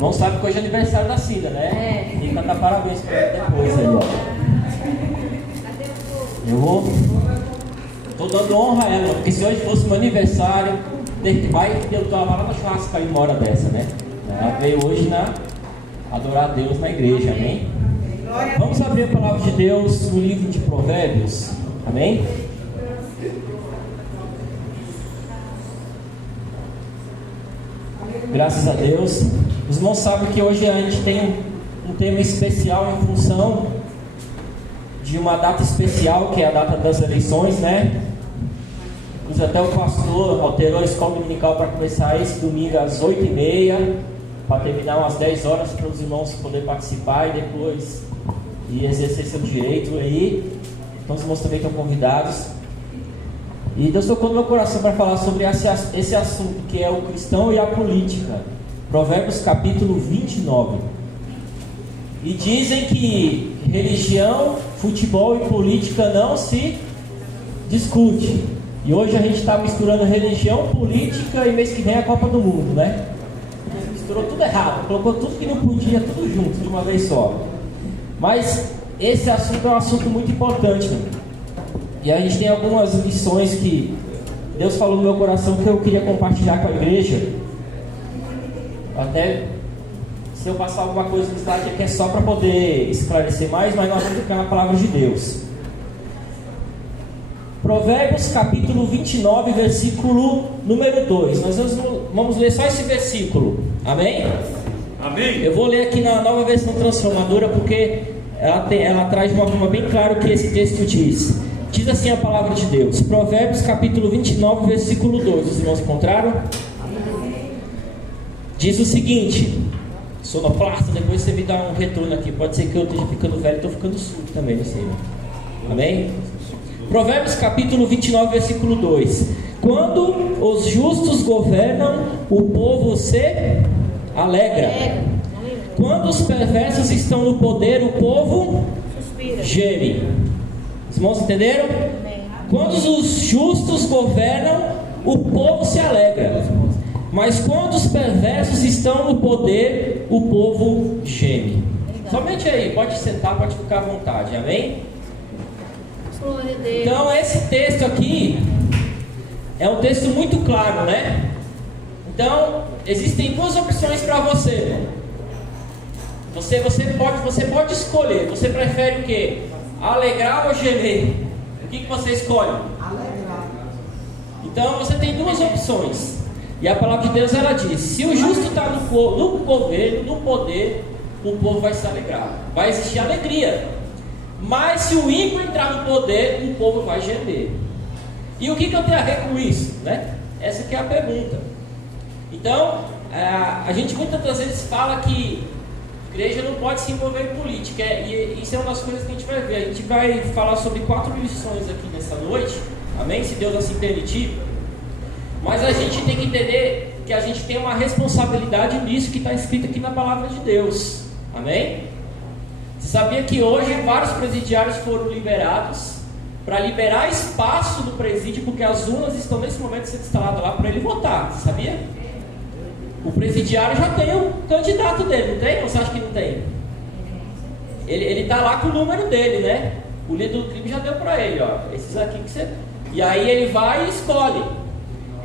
Não sabe que hoje é aniversário da Cida, né? Tem que cantar parabéns pra ela depois aí, ó. Eu tô dando honra a ela, porque se hoje fosse meu aniversário, vai que eu tava lá na churrascaria uma hora dessa, né? Ela veio hoje adorar a Deus na igreja, amém? Vamos abrir a palavra de Deus no livro de Provérbios, amém? Graças a Deus. Os irmãos sabem que hoje a gente tem um tema especial em função de uma data especial, que é a data das eleições, né? Até o pastor alterou a escola dominical para começar esse domingo às 8h30, para terminar umas 10 horas, para os irmãos poderem participar e depois exercer seu direito aí. Então os irmãos também estão convidados. E Deus tocou no meu coração para falar sobre esse assunto, que é o cristão e a política. Provérbios capítulo 29. E dizem que religião, futebol e política não se discute. E hoje a gente está misturando religião, política e mês que vem é a Copa do Mundo, né? Misturou tudo errado, colocou tudo que não podia, tudo junto de uma vez só. Mas esse assunto é um assunto muito importante, né? E a gente tem algumas lições que Deus falou no meu coração que eu queria compartilhar com a igreja. Até se eu passar alguma coisa no slide aqui é só para poder esclarecer mais, mas nós vamos ficar na palavra de Deus. Provérbios capítulo 29, versículo número 2. Nós vamos ler só esse versículo. Amém? Amém. Eu vou ler aqui na nova versão transformadora, porque ela traz de uma forma bem clara o que esse texto diz. Diz assim a palavra de Deus. Provérbios capítulo 29, versículo 2. Os irmãos encontraram? Diz o seguinte. Sonoplasta, depois você me dá um retorno aqui. Pode ser que eu esteja ficando velho e estou ficando surdo também, não sei. Amém? Provérbios capítulo 29, versículo 2. Quando os justos governam, o povo se alegra. Quando os perversos estão no poder, o povo geme. Os irmãos entenderam? Quando os justos governam, o povo se alegra. Mas quando os perversos estão no poder, o povo geme. Somente aí, pode sentar, pode ficar à vontade, amém? Então esse texto aqui é um texto muito claro, né? Então existem duas opções para você. Você pode escolher. Você prefere o quê? Alegrar ou gemer? O que você escolhe? Alegrar. Então você tem duas opções. E a palavra de Deus ela diz: se o justo está no governo, no poder, o povo vai se alegrar. Vai existir alegria. Mas se o ímpio entrar no poder, o povo vai gemer. E o que eu tenho a ver com isso, né? Essa que é a pergunta. Então, a gente muitas das vezes fala que a igreja não pode se envolver em política. E isso é uma das coisas que a gente vai ver. A gente vai falar sobre 4 lições aqui nessa noite. Amém? Se Deus assim permitir. Mas a gente tem que entender que a gente tem uma responsabilidade nisso que está escrito aqui na palavra de Deus. Amém? Você sabia que hoje vários presidiários foram liberados para liberar espaço no presídio, porque as urnas estão nesse momento sendo instaladas lá para ele votar, você sabia? O presidiário já tem o candidato dele, não tem? Ou você acha que não tem? Ele está lá com o número dele, né? O líder do crime já deu para ele, ó, esses aqui que você... E aí ele vai e escolhe.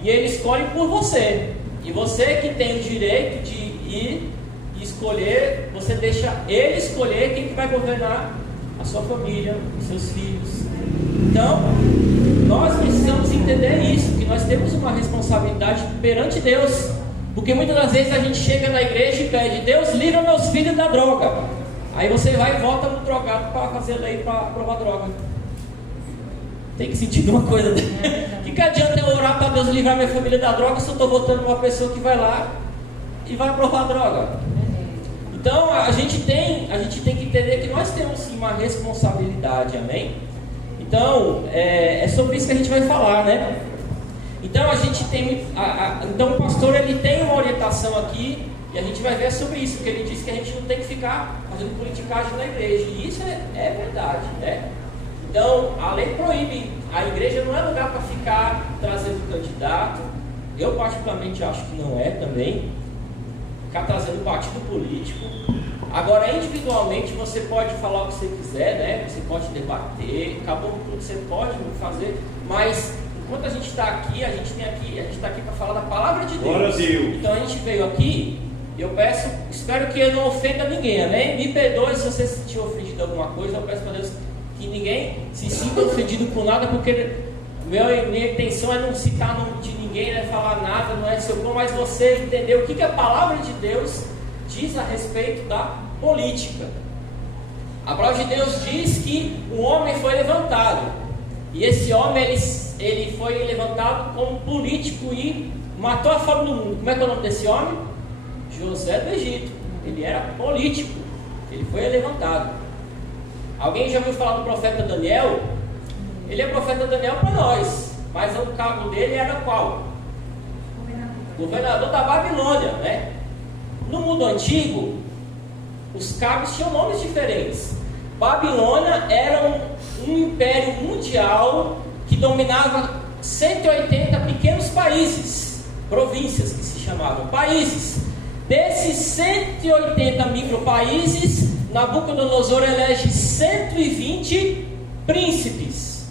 E ele escolhe por você. E você que tem o direito de ir e escolher, você deixa ele escolher quem que vai governar a sua família, os seus filhos. Então, nós precisamos entender isso, que nós temos uma responsabilidade perante Deus. Porque muitas das vezes a gente chega na igreja e pede: Deus, livra meus filhos da droga. Aí você vai e vota no drogado para fazer lei para aprovar droga. Tem que sentir uma coisa. O que adianta eu orar para Deus livrar minha família da droga se eu estou votando uma pessoa que vai lá e vai aprovar droga? Então a gente tem que entender que nós temos sim uma responsabilidade, amém? Então é sobre isso que a gente vai falar, né? Então a gente tem, então o pastor ele tem uma orientação aqui e a gente vai ver sobre isso, porque ele diz que a gente não tem que ficar fazendo politicagem na igreja, e isso é verdade, né? Então a lei proíbe, a igreja não é lugar para ficar trazendo candidato. Eu particularmente acho que não é também. ficar trazendo partido político. Agora, individualmente, você pode falar o que você quiser, né? Você pode debater, acabou com tudo, você pode fazer, mas enquanto a gente está aqui, a gente está aqui para falar da palavra de Deus. Glória a Deus. Então a gente veio aqui, eu espero que eu não ofenda ninguém, amém? Me perdoe se você se sentiu ofendido alguma coisa, eu peço para Deus que ninguém se sinta ofendido por nada, porque minha intenção é não citar nome de ninguém, não é falar nada, não é seu bom, mas você entender o que a palavra de Deus diz a respeito da política. A palavra de Deus diz que um homem foi levantado, e esse homem ele foi levantado como político e matou a fome do mundo. Como é que é o nome desse homem? José do Egito. Ele era político, ele foi levantado. Alguém já ouviu falar do profeta Daniel? Ele é profeta Daniel para nós, mas o cargo dele era qual? Governador da Babilônia, né? No mundo antigo, os cargos tinham nomes diferentes. Babilônia era um império mundial que dominava 180 pequenos países, províncias que se chamavam países. Desses 180 micropaíses, Nabucodonosor elege 120 príncipes.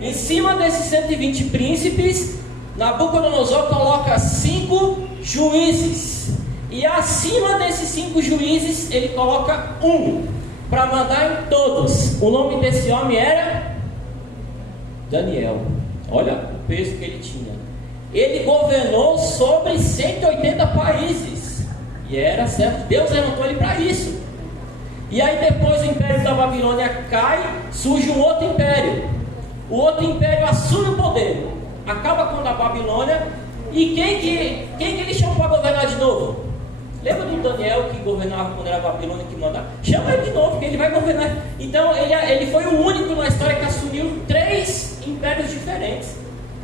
Em cima desses 120 príncipes, Nabucodonosor coloca 5 juízes. E acima desses 5 juízes, ele coloca um para mandar em todos. O nome desse homem era Daniel. Olha o peso que ele tinha. Ele governou sobre 180 países. E era certo, Deus levantou ele para isso. E aí depois o império da Babilônia cai, surge um outro império. O outro império assume o poder. Acaba com a Babilônia. E quem que ele chamou para governar de novo? Lembra do Daniel que governava quando era a Babilônia que mandava? Chama ele de novo, que ele vai governar. Então ele foi o único na história que assumiu 3 impérios diferentes.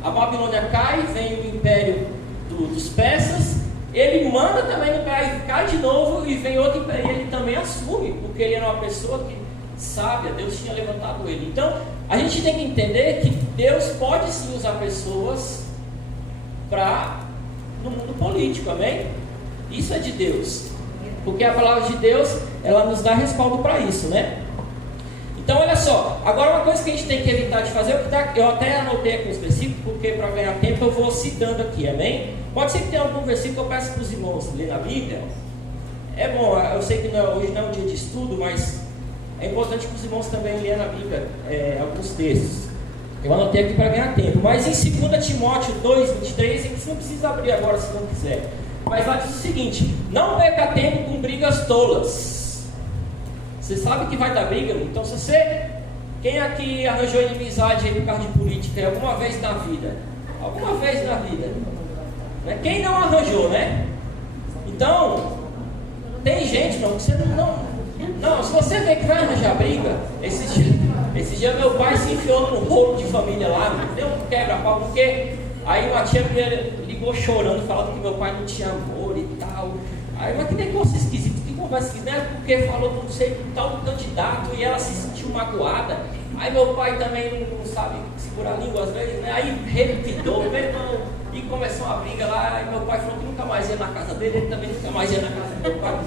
A Babilônia cai, vem o império dos persas. Ele manda também no cai de novo e vem outro império. E ele também assume, porque ele era uma pessoa que sábia, Deus tinha levantado ele. Então a gente tem que entender que Deus pode sim usar pessoas no mundo político, amém? Isso é de Deus, porque a palavra de Deus, ela nos dá respaldo para isso, né? Então olha só, agora uma coisa que a gente tem que evitar de fazer, eu até anotei aqui os versículos, porque para ganhar tempo eu vou citando aqui, amém? Pode ser que tenha algum versículo que eu peço para os irmãos ler na Bíblia. É bom, eu sei que hoje não é um dia de estudo, mas é importante que os irmãos também leiam na Bíblia alguns textos. Eu anotei aqui para ganhar tempo, mas em 2 Timóteo 2:23, a gente não precisa abrir agora se não quiser. Mas lá diz o seguinte: não perca tempo com brigas tolas. Você sabe que vai dar briga? Então se você... Quem aqui arranjou inimizade aí por causa de política alguma vez na vida? Alguma vez na vida, né? Quem não arranjou, né? Então tem gente, não, que você não, se você vê que vai arranjar briga, esse dia meu pai se enfiou num rolo de família lá, deu um quebra-pau, porque aí uma tia minha ligou chorando, falando que meu pai não tinha amor e tal. Aí, mas que negócio esquisito, que conversa esquisita, né? Porque falou não sei do tal do candidato e ela se sentiu magoada. Aí meu pai também não sabe segurar a língua às vezes, né? Aí revidou, e começou uma briga lá. Aí meu pai falou que nunca mais ia na casa dele, ele também nunca mais ia na casa do meu pai.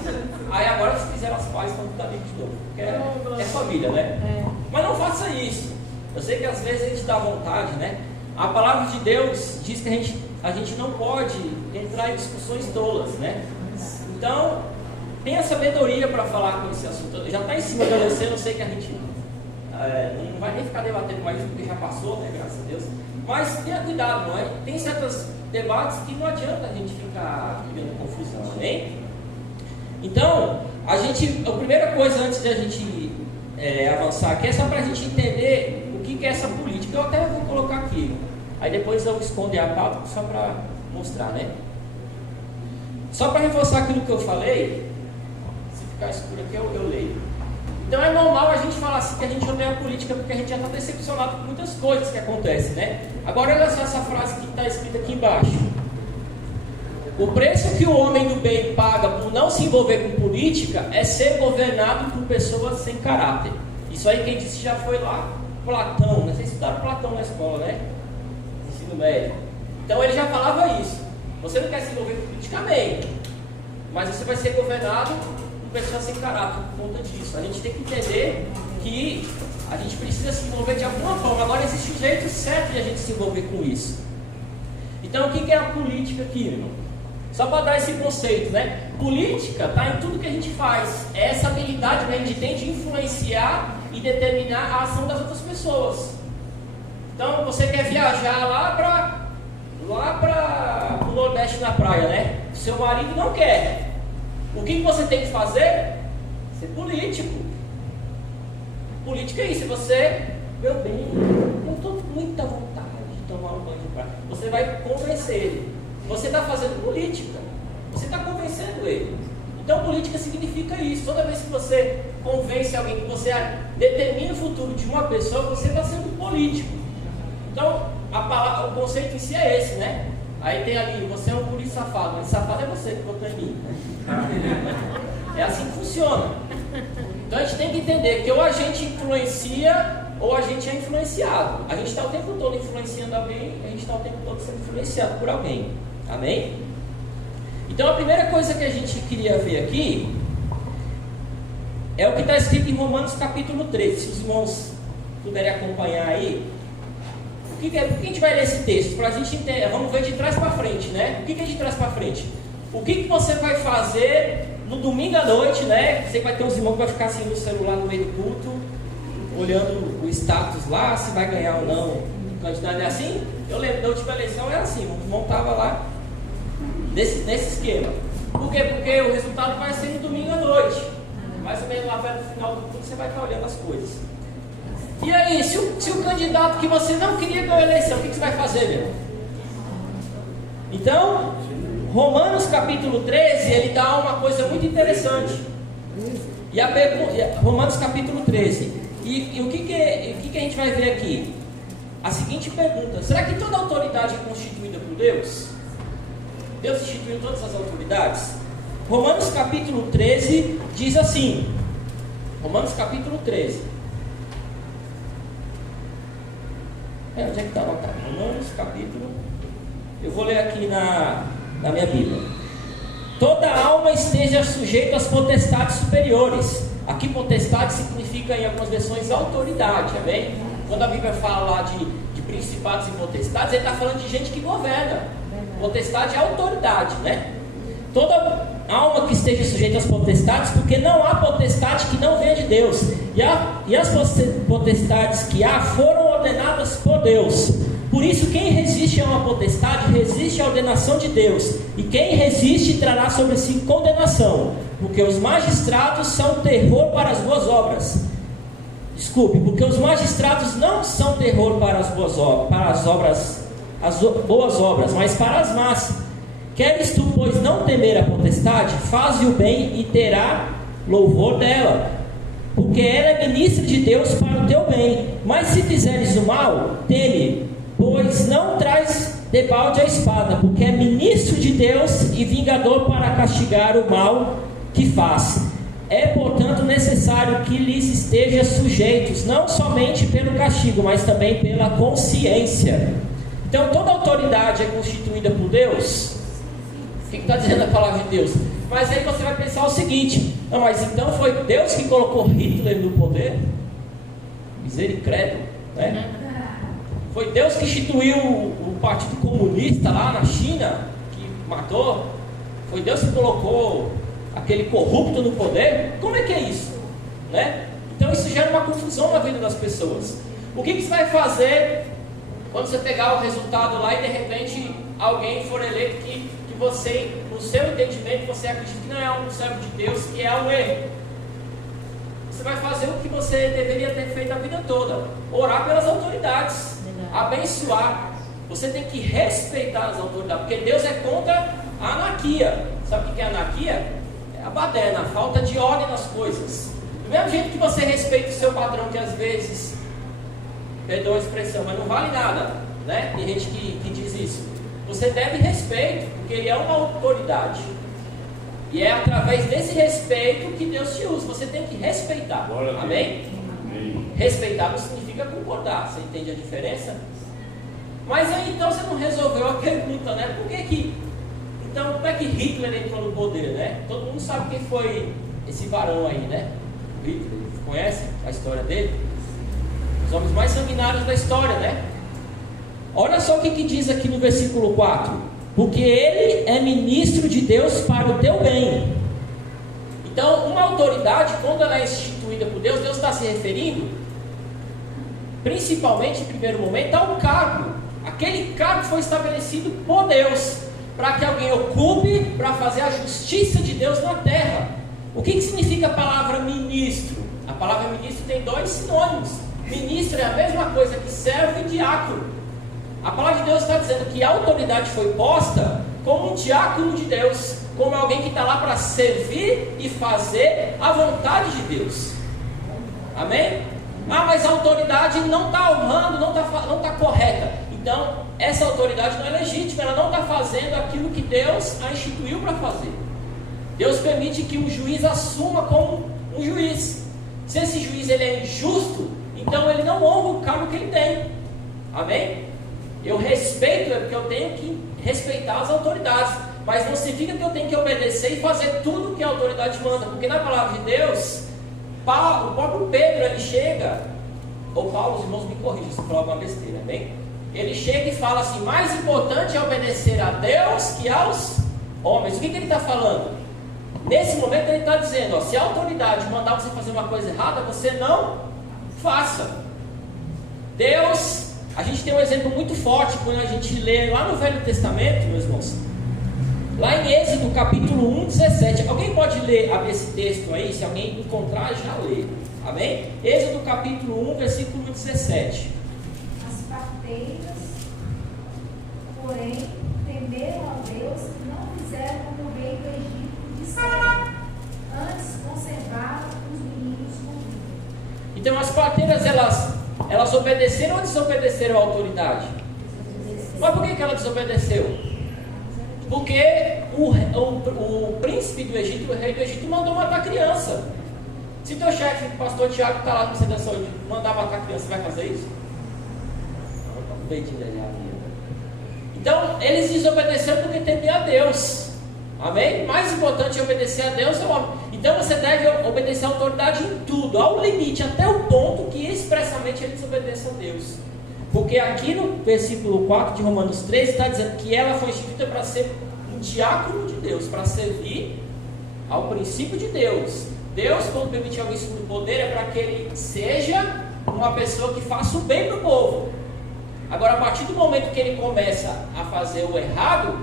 Aí agora eles fizeram as pazes, estão tudo amigos de novo, porque é família, né? Mas não faça isso. Eu sei que às vezes a gente dá vontade, né? A palavra de Deus diz que a gente não pode entrar em discussões tolas, né? Então, tenha sabedoria para falar com esse assunto. Já está em cima de você, eu sei que a gente não vai nem ficar debatendo mais isso, porque já passou, né? Graças a Deus. Mas tenha cuidado, não é? Tem certos debates que não adianta a gente ficar vivendo confusão, amém? Então, a primeira coisa antes de a gente avançar aqui é só para a gente entender o que é essa política. Eu até vou colocar aqui, aí depois eu escondo a pauta só para mostrar, né? Só para reforçar aquilo que eu falei, se ficar escuro aqui eu leio. Então é normal a gente falar assim que a gente odeia a política, porque a gente já está decepcionado com muitas coisas que acontecem, né? Agora olha só essa frase que está escrita aqui embaixo. O preço que o homem do bem paga por não se envolver com política é ser governado por pessoas sem caráter. Isso aí quem disse já foi lá, Platão, né? Vocês estudaram Platão na escola, né? Ensino médio. Então ele já falava isso. Você não quer se envolver politicamente. mas você vai ser governado por pessoas sem caráter por conta disso. A gente tem que entender que a gente precisa se envolver de alguma forma. Agora existe um jeito certo de a gente se envolver com isso. Então o que é a política aqui, irmão? Só para dar esse conceito, né? Política está em tudo que a gente faz. É essa habilidade que a gente tem de influenciar e determinar a ação das outras pessoas. Então você quer viajar lá para o Nordeste na praia, né? Seu marido não quer. O que você tem que fazer? Ser político. Política é isso. Você, meu bem, eu estou com muita vontade de tomar um banho de praia. Você vai convencer ele. Você está fazendo política. Você está convencendo ele. Então política significa isso. Toda vez que você convence alguém, que você determina o futuro de uma pessoa, você está sendo político. Então o conceito em si é esse, né? Aí tem ali, você é um guri safado, mas safado é você que botou em mim. É assim que funciona. Então a gente tem que entender que ou a gente influencia ou a gente é influenciado. A gente está o tempo todo influenciando alguém, a gente está o tempo todo sendo influenciado por alguém. Amém? Então a primeira coisa que a gente queria ver aqui é o que está escrito em Romanos capítulo 13. Se os irmãos puderem acompanhar aí. Por que a gente vai ler esse texto? Para a gente entender, vamos ver de trás para frente, né? O que é de trás para frente? O que você vai fazer no domingo à noite, né? Você vai ter uns irmãos que vai ficar assim no celular no meio do culto, olhando o status lá, se vai ganhar ou não o candidato. É assim? Eu lembro da última eleição era assim, o irmão estava lá nesse esquema. Por quê? Porque o resultado vai ser no domingo à noite. Mais ou menos lá perto do final do culto você vai estar olhando as coisas. E aí, se o candidato que você não queria ganhar a eleição, o que você vai fazer, meu? Então, Romanos capítulo 13, ele dá uma coisa muito interessante. Romanos capítulo 13. E o que a gente vai ver aqui? A seguinte pergunta: será que toda autoridade é constituída por Deus? Deus instituiu todas as autoridades? Romanos capítulo 13 diz assim. Romanos capítulo 13. Onde é que está anotado? Romanos capítulo. Eu vou ler aqui na minha Bíblia. Toda alma esteja sujeita às potestades superiores. Aqui potestade significa em algumas versões autoridade, amém? Quando a Bíblia fala lá de principados e potestades, ele está falando de gente que governa. Potestade é autoridade, né? Toda alma que esteja sujeita às potestades, porque não há potestade que não venha de Deus. E as potestades que há foram ordenadas por Deus. Por isso, quem resiste a uma potestade, resiste à ordenação de Deus. E quem resiste trará sobre si condenação. Porque os magistrados são terror para as boas obras. Desculpe, porque os magistrados não são terror para as boas obras, as boas obras, mas para as más. Queres tu, pois, não temer a potestade? Faze o bem e terá louvor dela, porque ela é ministra de Deus para o teu bem. Mas se fizeres o mal, teme, pois não traz debalde a espada, porque é ministro de Deus e vingador para castigar o mal que faz. É, portanto, necessário que lhes esteja sujeitos, não somente pelo castigo, mas também pela consciência. Então, toda autoridade é constituída por Deus. O que está dizendo a palavra de Deus? Mas aí você vai pensar o seguinte: não, mas então foi Deus que colocou Hitler no poder? Misericórdia, né? Foi Deus que instituiu o Partido Comunista lá na China, que matou? Foi Deus que colocou aquele corrupto no poder? Como é que é isso? Né? Então isso gera uma confusão na vida das pessoas. O que você vai fazer quando você pegar o resultado lá e de repente alguém for eleito que você, no seu entendimento, você acredita que não é um servo de Deus, que é um erro? Você vai fazer o que você deveria ter feito a vida toda: orar pelas autoridades, abençoar. Você tem que respeitar as autoridades, porque Deus é contra a anarquia. Sabe o que é anarquia? É a baderna, a falta de ordem nas coisas. Do mesmo jeito que você respeita o seu patrão, que às vezes, perdoa a expressão, mas não vale nada, né? Tem gente que diz isso. Você deve respeito, porque ele é uma autoridade. E é através desse respeito que Deus te usa. Você tem que respeitar. Amém? Amém? Respeitar não significa concordar. Você entende a diferença? Mas aí então você não resolveu a pergunta, né? Por que Então, como é que Hitler entrou no poder, né? Todo mundo sabe quem foi esse varão aí, né? Hitler, conhece a história dele? Os homens mais sanguinários da história, né? Olha só o que diz aqui no versículo 4: porque ele é ministro de Deus para o teu bem. Então, uma autoridade, quando ela é instituída por Deus, Deus está se referindo, principalmente em primeiro momento, ao cargo. Aquele cargo foi estabelecido por Deus, para que alguém ocupe, para fazer a justiça de Deus na terra. O que significa a palavra ministro? A palavra ministro tem dois sinônimos. Ministro é a mesma coisa que servo e diácono. A palavra de Deus está dizendo que a autoridade foi posta como um diácono de Deus, como alguém que está lá para servir e fazer a vontade de Deus. Amém? Ah, mas a autoridade não está honrando, não está correta. Então, essa autoridade não é legítima, ela não está fazendo aquilo que Deus a instituiu para fazer. Deus permite que o juiz assuma como um juiz. Se esse juiz ele é injusto, então ele não honra o cargo que ele tem. Amém? Eu respeito, é porque eu tenho que respeitar as autoridades, mas não significa que eu tenho que obedecer e fazer tudo o que a autoridade manda, porque na palavra de Deus, o próprio Pedro, ele chega, ou Paulo, os irmãos me corrigem se eu falar alguma besteira, amém? Ele chega e fala assim: mais importante é obedecer a Deus que aos homens. O que ele está falando? Nesse momento ele está dizendo, ó, se a autoridade mandar você fazer uma coisa errada, você não faça. Deus, a gente tem um exemplo muito forte quando a gente lê lá no Velho Testamento, meus irmãos, lá em Êxodo capítulo 1, 17. Alguém pode ler esse texto aí? Se alguém encontrar, já lê. Amém? Êxodo capítulo 1, versículo 17. As parteiras, porém, temeram a Deus e não fizeram como o rei do Egito dissera, antes conservaram os meninos com vida. Então as parteiras, elas obedeceram ou desobedeceram à autoridade? Mas por que ela desobedeceu? Porque o príncipe do Egito, o rei do Egito, mandou matar criança. Se teu chefe, o pastor Tiago, está lá no centro da saúde, mandar matar criança, você vai fazer isso? Então, eles desobedeceram porque temiam a Deus. Amém? Mais importante é obedecer a Deus é o homem. Então, você deve obedecer a autoridade em tudo, ao limite, até o ponto que expressamente eles obedeçam a Deus. Porque aqui no versículo 4 de Romanos 13 está dizendo que ela foi instituída para ser um diácono de Deus, para servir ao princípio de Deus. Deus, quando permite alguém subir no poder, é para que ele seja uma pessoa que faça o bem para o povo. Agora, a partir do momento que ele começa a fazer o errado,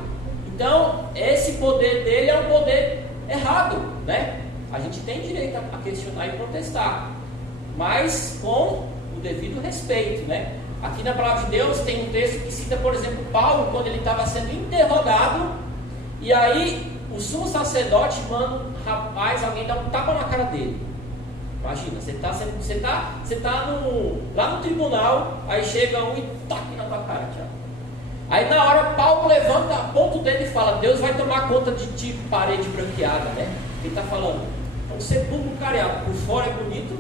então esse poder dele é um poder errado, né? A gente tem direito a questionar e protestar, mas com o devido respeito, né? Aqui na palavra de Deus tem um texto que cita, por exemplo, Paulo, quando ele estava sendo interrogado, e aí o sumo sacerdote manda um rapaz, alguém dá um tapa na cara dele. Imagina, você tá lá no tribunal, aí chega um e toca na tua cara, Tiago. Aí na hora Paulo levanta, aponta o dedo e fala: Deus vai tomar conta de ti, parede branqueada, né? Ele está falando, é um sepulcro careado, por fora é bonito,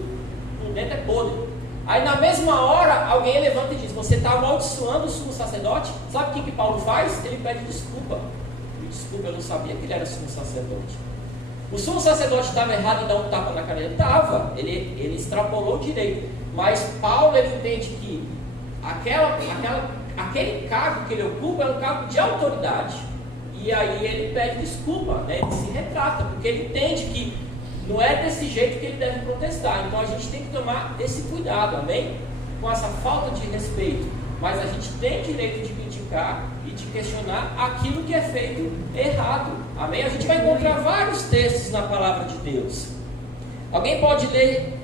por dentro é podre. Aí na mesma hora alguém levanta e diz: você está amaldiçoando o sumo sacerdote? Sabe o que Paulo faz? Ele pede desculpa. Desculpa, eu não sabia que ele era sumo sacerdote. O sumo sacerdote estava errado em dar um tapa na cara dele? Estava, ele extrapolou o direito. Mas Paulo, ele entende que aquele cargo que ele ocupa é um cargo de autoridade. E aí ele pede desculpa, né? Ele se retrata, porque ele entende que não é desse jeito que ele deve protestar. Então a gente tem que tomar esse cuidado, amém? Com essa falta de respeito. Mas a gente tem direito de criticar e de questionar aquilo que é feito errado, amém? A gente vai encontrar vários textos na palavra de Deus. Alguém pode ler,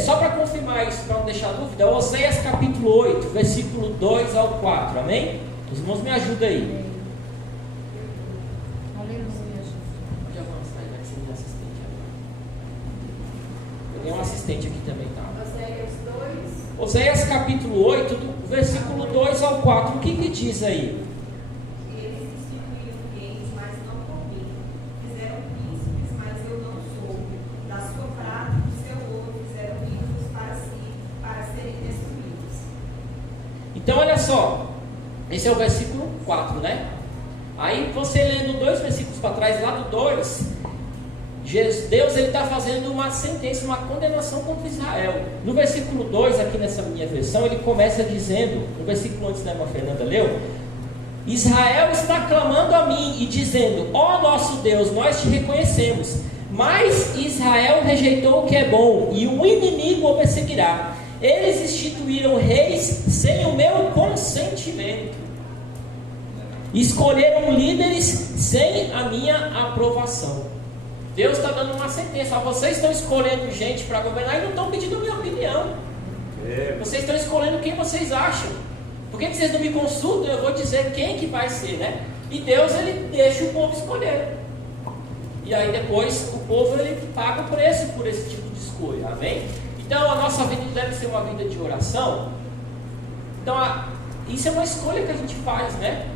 só para confirmar isso, para não deixar dúvida, Oséias capítulo 8, versículo 2 ao 4, amém? Os irmãos me ajudam aí. Pode avançar aí, vai ser minha assistente agora. Eu tenho um assistente aqui também, tá? Oséias capítulo 8, do versículo 2 ao 4, o que diz aí? Eles instituíram reis, mas não por mim. Fizeram príncipes, mas eu não sou. Da sua prata e do seu ouro fizeram ídolos para si, para serem destruídos. Então olha só, esse é o versículo 4, né? Aí você lendo 2 versículos para trás, lá do 2, Deus está fazendo uma sentença, uma condenação contra Israel. No versículo 2, aqui nessa minha versão, ele começa dizendo, no versículo antes, né, a Fernanda leu, Israel está clamando a mim e dizendo, ó nosso Deus, nós te reconhecemos, mas Israel rejeitou o que é bom e o inimigo o perseguirá. Eles instituíram reis sem o meu consentimento, escolheram líderes sem a minha aprovação. Deus está dando uma sentença. Vocês estão escolhendo gente para governar e não estão pedindo a minha opinião. Vocês estão escolhendo quem vocês acham. Por que vocês não me consultam? Eu vou dizer quem que vai ser, né? E Deus, ele deixa o povo escolher. E aí depois o povo, ele paga o preço por esse tipo de escolha. Amém? Então a nossa vida deve ser uma vida de oração. Então isso é uma escolha que a gente faz, né?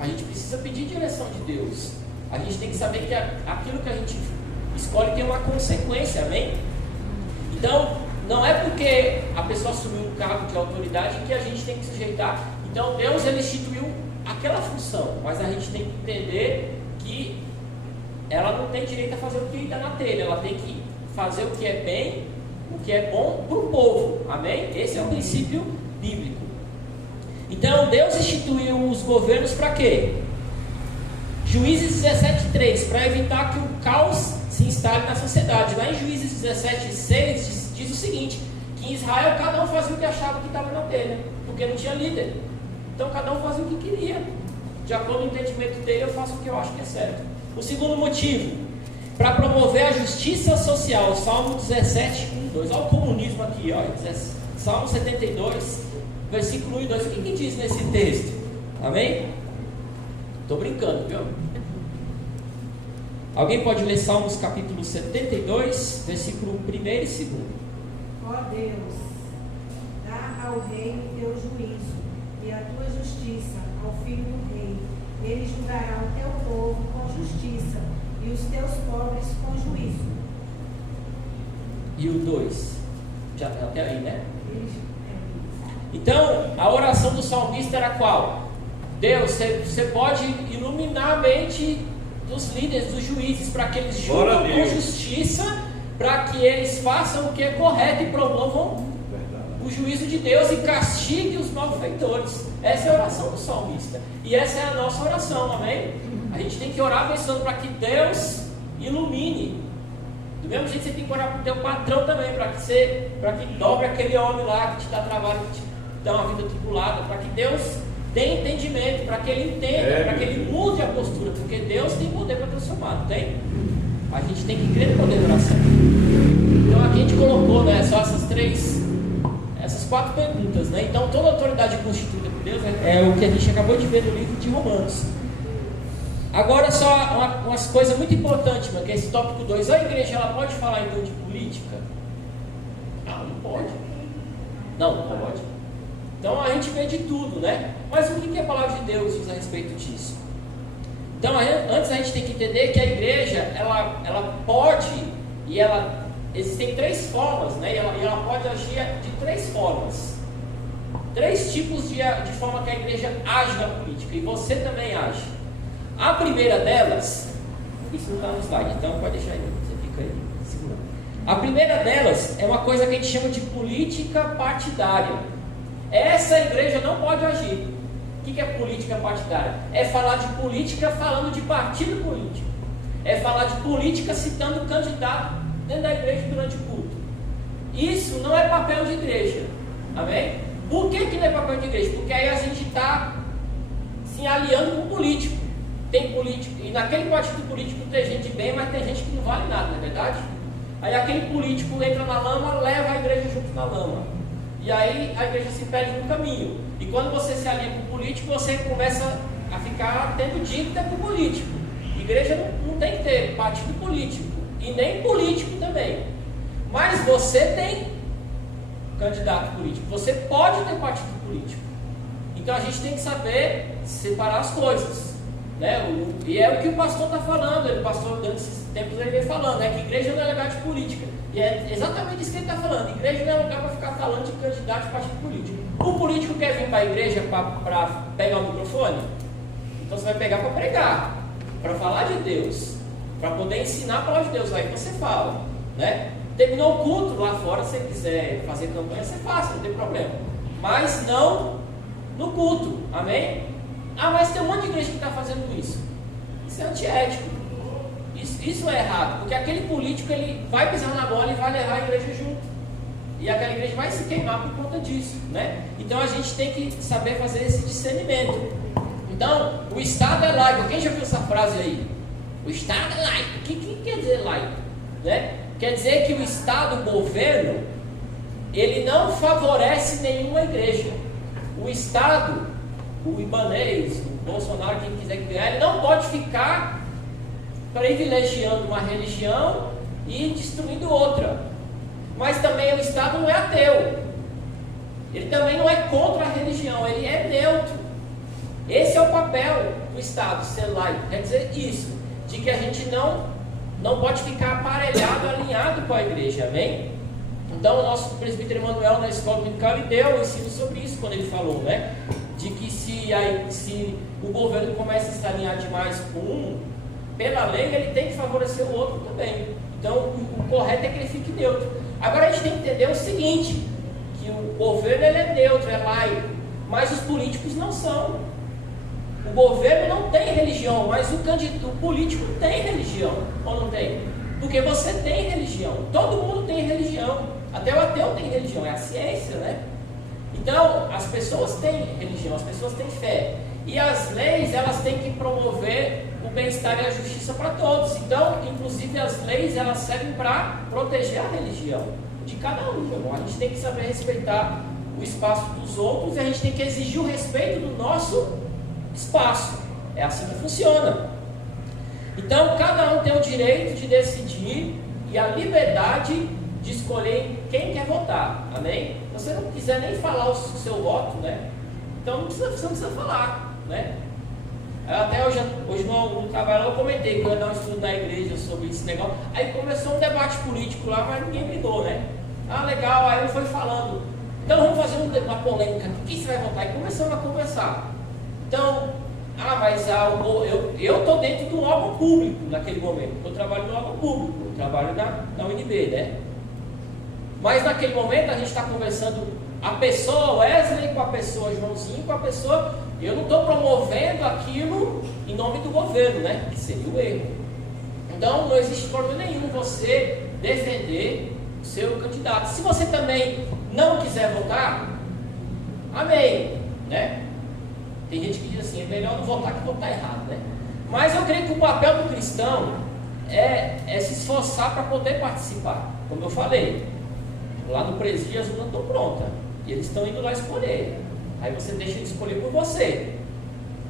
A gente precisa pedir direção de Deus. A gente tem que saber que aquilo que a gente escolhe tem uma consequência, amém? Então, não é porque a pessoa assumiu um cargo de autoridade que a gente tem que sujeitar. Então, Deus, ele instituiu aquela função, mas a gente tem que entender que ela não tem direito a fazer o que está na telha, ela tem que fazer o que é bem, o que é bom para o povo, amém? Esse é o princípio bíblico. Então, Deus instituiu os governos para quê? Juízes 17:3, para evitar que o caos se instale na sociedade. Lá em Juízes 17:6 diz o seguinte, que em Israel cada um fazia o que achava que estava na telha, porque não tinha líder. Então cada um fazia o que queria. De acordo com o entendimento dele, eu faço o que eu acho que é certo. O segundo motivo, para promover a justiça social, Salmo 17:1-2. Olha o comunismo aqui, ó. Salmo 72, versículo 1 e 2. O que diz nesse texto? Amém? Estou brincando, viu? Alguém pode ler Salmos capítulo 72, versículo 1 e 2? Ó Deus, dá ao rei o teu juízo e a tua justiça ao filho do rei. Ele julgará o teu povo com justiça e os teus pobres com juízo. E o 2? Já até aí, né? Então, a oração do salmista era qual? Deus, você pode iluminar a mente dos líderes, dos juízes, para que eles julguem com justiça, para que eles façam o que é correto e promovam o juízo de Deus e castiguem os malfeitores. Essa é a oração do salmista. E essa é a nossa oração, amém? A gente tem que orar pensando para que Deus ilumine. Do mesmo jeito que você tem que orar para o teu patrão também, para que dobre aquele homem lá que te dá trabalho, que te dá uma vida tribulada, para que Deus dê entendimento, para que ele entenda, para que ele mude a postura, porque Deus tem poder para transformar, não tem? A gente tem que crer no poder da oração. Então aqui a gente colocou, né, só essas 4 perguntas, né? Então toda autoridade constituída por Deus é o que a gente acabou de ver no livro de Romanos. Agora só umas coisas muito importantes, que é esse tópico 2. A igreja, ela pode falar então de política? Não pode. Não pode. Então a gente vê de tudo, né? Mas o que a palavra de Deus diz a respeito disso? Então antes a gente tem que entender que a igreja, ela pode, e existem 3 formas, né? E ela pode agir de 3 formas. 3 tipos de forma que a igreja age na política, e você também age. A primeira delas, isso não está no slide, então pode deixar aí, você fica aí segurando. A primeira delas é uma coisa que a gente chama de política partidária. Essa igreja não pode agir. O que é política partidária? É falar de política falando de partido político. É falar de política citando candidato dentro da igreja durante o culto. Isso não é papel de igreja. Amém? Por que não é papel de igreja? Porque aí a gente está se aliando com o político. Tem político, e naquele partido político tem gente bem, mas tem gente que não vale nada, não é verdade? Aí aquele político entra na lama, leva a igreja junto na lama. E aí a igreja se perde no caminho. E quando você se alia com o político, você começa a ficar tendo dívida com o político. Igreja não tem que ter partido político, e nem político também. Mas você tem candidato político, você pode ter partido político. Então a gente tem que saber separar as coisas, né? E é o que o pastor está falando. O pastor, durante esses tempos, ele vem falando, né? Que igreja não é lugar de política. E é exatamente isso que ele está falando. Igreja não é lugar para ficar falando de candidato de partido político. O político quer vir para a igreja para pegar o microfone? Então você vai pegar para pregar, para falar de Deus, para poder ensinar a palavra de Deus. Aí você fala, né? Terminou o culto lá fora, se você quiser fazer campanha, você faz, não tem problema. Mas não no culto, amém? Ah, mas tem um monte de igreja que está fazendo isso. Isso é antiético. Isso é errado, porque aquele político ele vai pisar na bola e vai levar a igreja junto. E aquela igreja vai se queimar por conta disso, né? Então a gente tem que saber fazer esse discernimento. Então, o Estado é laico. Quem já viu essa frase aí? O Estado é laico. O que quer dizer laico? Né? Quer dizer que o Estado, o governo, ele não favorece nenhuma igreja. O Estado, o Ibanez, o Bolsonaro, quem quiser ganhar, ele não pode ficar privilegiando uma religião e destruindo outra. Mas também o Estado não é ateu. Ele também não é contra a religião, ele é neutro. Esse é o papel do Estado, ser laico. Quer dizer isso, de que a gente não pode ficar aparelhado, alinhado com a igreja, amém? Então o nosso presbítero Emanuel na escola dominical, ele deu um ensino sobre isso quando ele falou, né? De que se o governo começa a se alinhar demais com um, pela lei ele tem que favorecer o outro também. Então o correto é que ele fique neutro. Agora a gente tem que entender o seguinte, que o governo ele é neutro, é laico, mas os políticos não são. O governo não tem religião, mas o político tem religião, ou não tem? Porque você tem religião, todo mundo tem religião, até o ateu tem religião, é a ciência, né? Então, as pessoas têm religião, as pessoas têm fé, e as leis, elas têm que promover o bem-estar e a justiça para todos. Então, inclusive as leis, elas servem para proteger a religião de cada um, meu irmão. A gente tem que saber respeitar o espaço dos outros e a gente tem que exigir o respeito do nosso espaço. É assim que funciona. Então cada um tem o direito de decidir e a liberdade de escolher quem quer votar, amém? Se você não quiser nem falar o seu voto, né? Então você não precisa falar, né? Até hoje no trabalho eu comentei que eu ia dar um estudo na igreja sobre esse negócio. Aí começou um debate político lá, mas ninguém brigou, né? Ah, legal, aí ele foi falando, então vamos fazer uma polêmica aqui, quem você vai votar? E começamos a conversar. Então, mas eu estou dentro de um órgão público naquele momento. Eu trabalho no órgão público, eu trabalho na UNB, né? Mas naquele momento a gente está conversando a pessoa Wesley com a pessoa Joãozinho, com a pessoa. Eu não estou promovendo aquilo em nome do governo, né? Que seria o erro. Então não existe problema nenhum você defender o seu candidato. Se você também não quiser votar, amém, né? Tem gente que diz assim, é melhor não votar que votar errado, né? Mas eu creio que o papel do cristão é se esforçar para poder participar. Como eu falei, lá no presídio as urnas estão prontas e eles estão indo lá escolher. Aí você deixa eles escolher por você.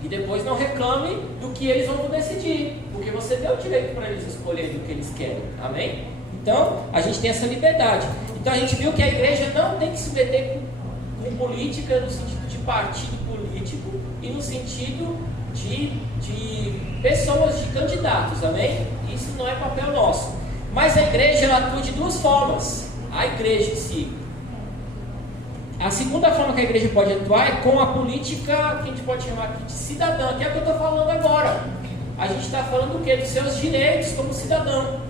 E depois não reclame do que eles vão decidir, porque você deu o direito para eles escolherem o que eles querem. Amém? Então, a gente tem essa liberdade. Então a gente viu que a igreja não tem que se meter com política no sentido de partido político e no sentido de pessoas, de candidatos, amém? Isso não é papel nosso. Mas a igreja ela atua de duas formas. A igreja em si. A segunda forma que a igreja pode atuar é com a política que a gente pode chamar aqui de cidadã, que é o que eu estou falando agora. A gente está falando do quê? Dos seus direitos como cidadão.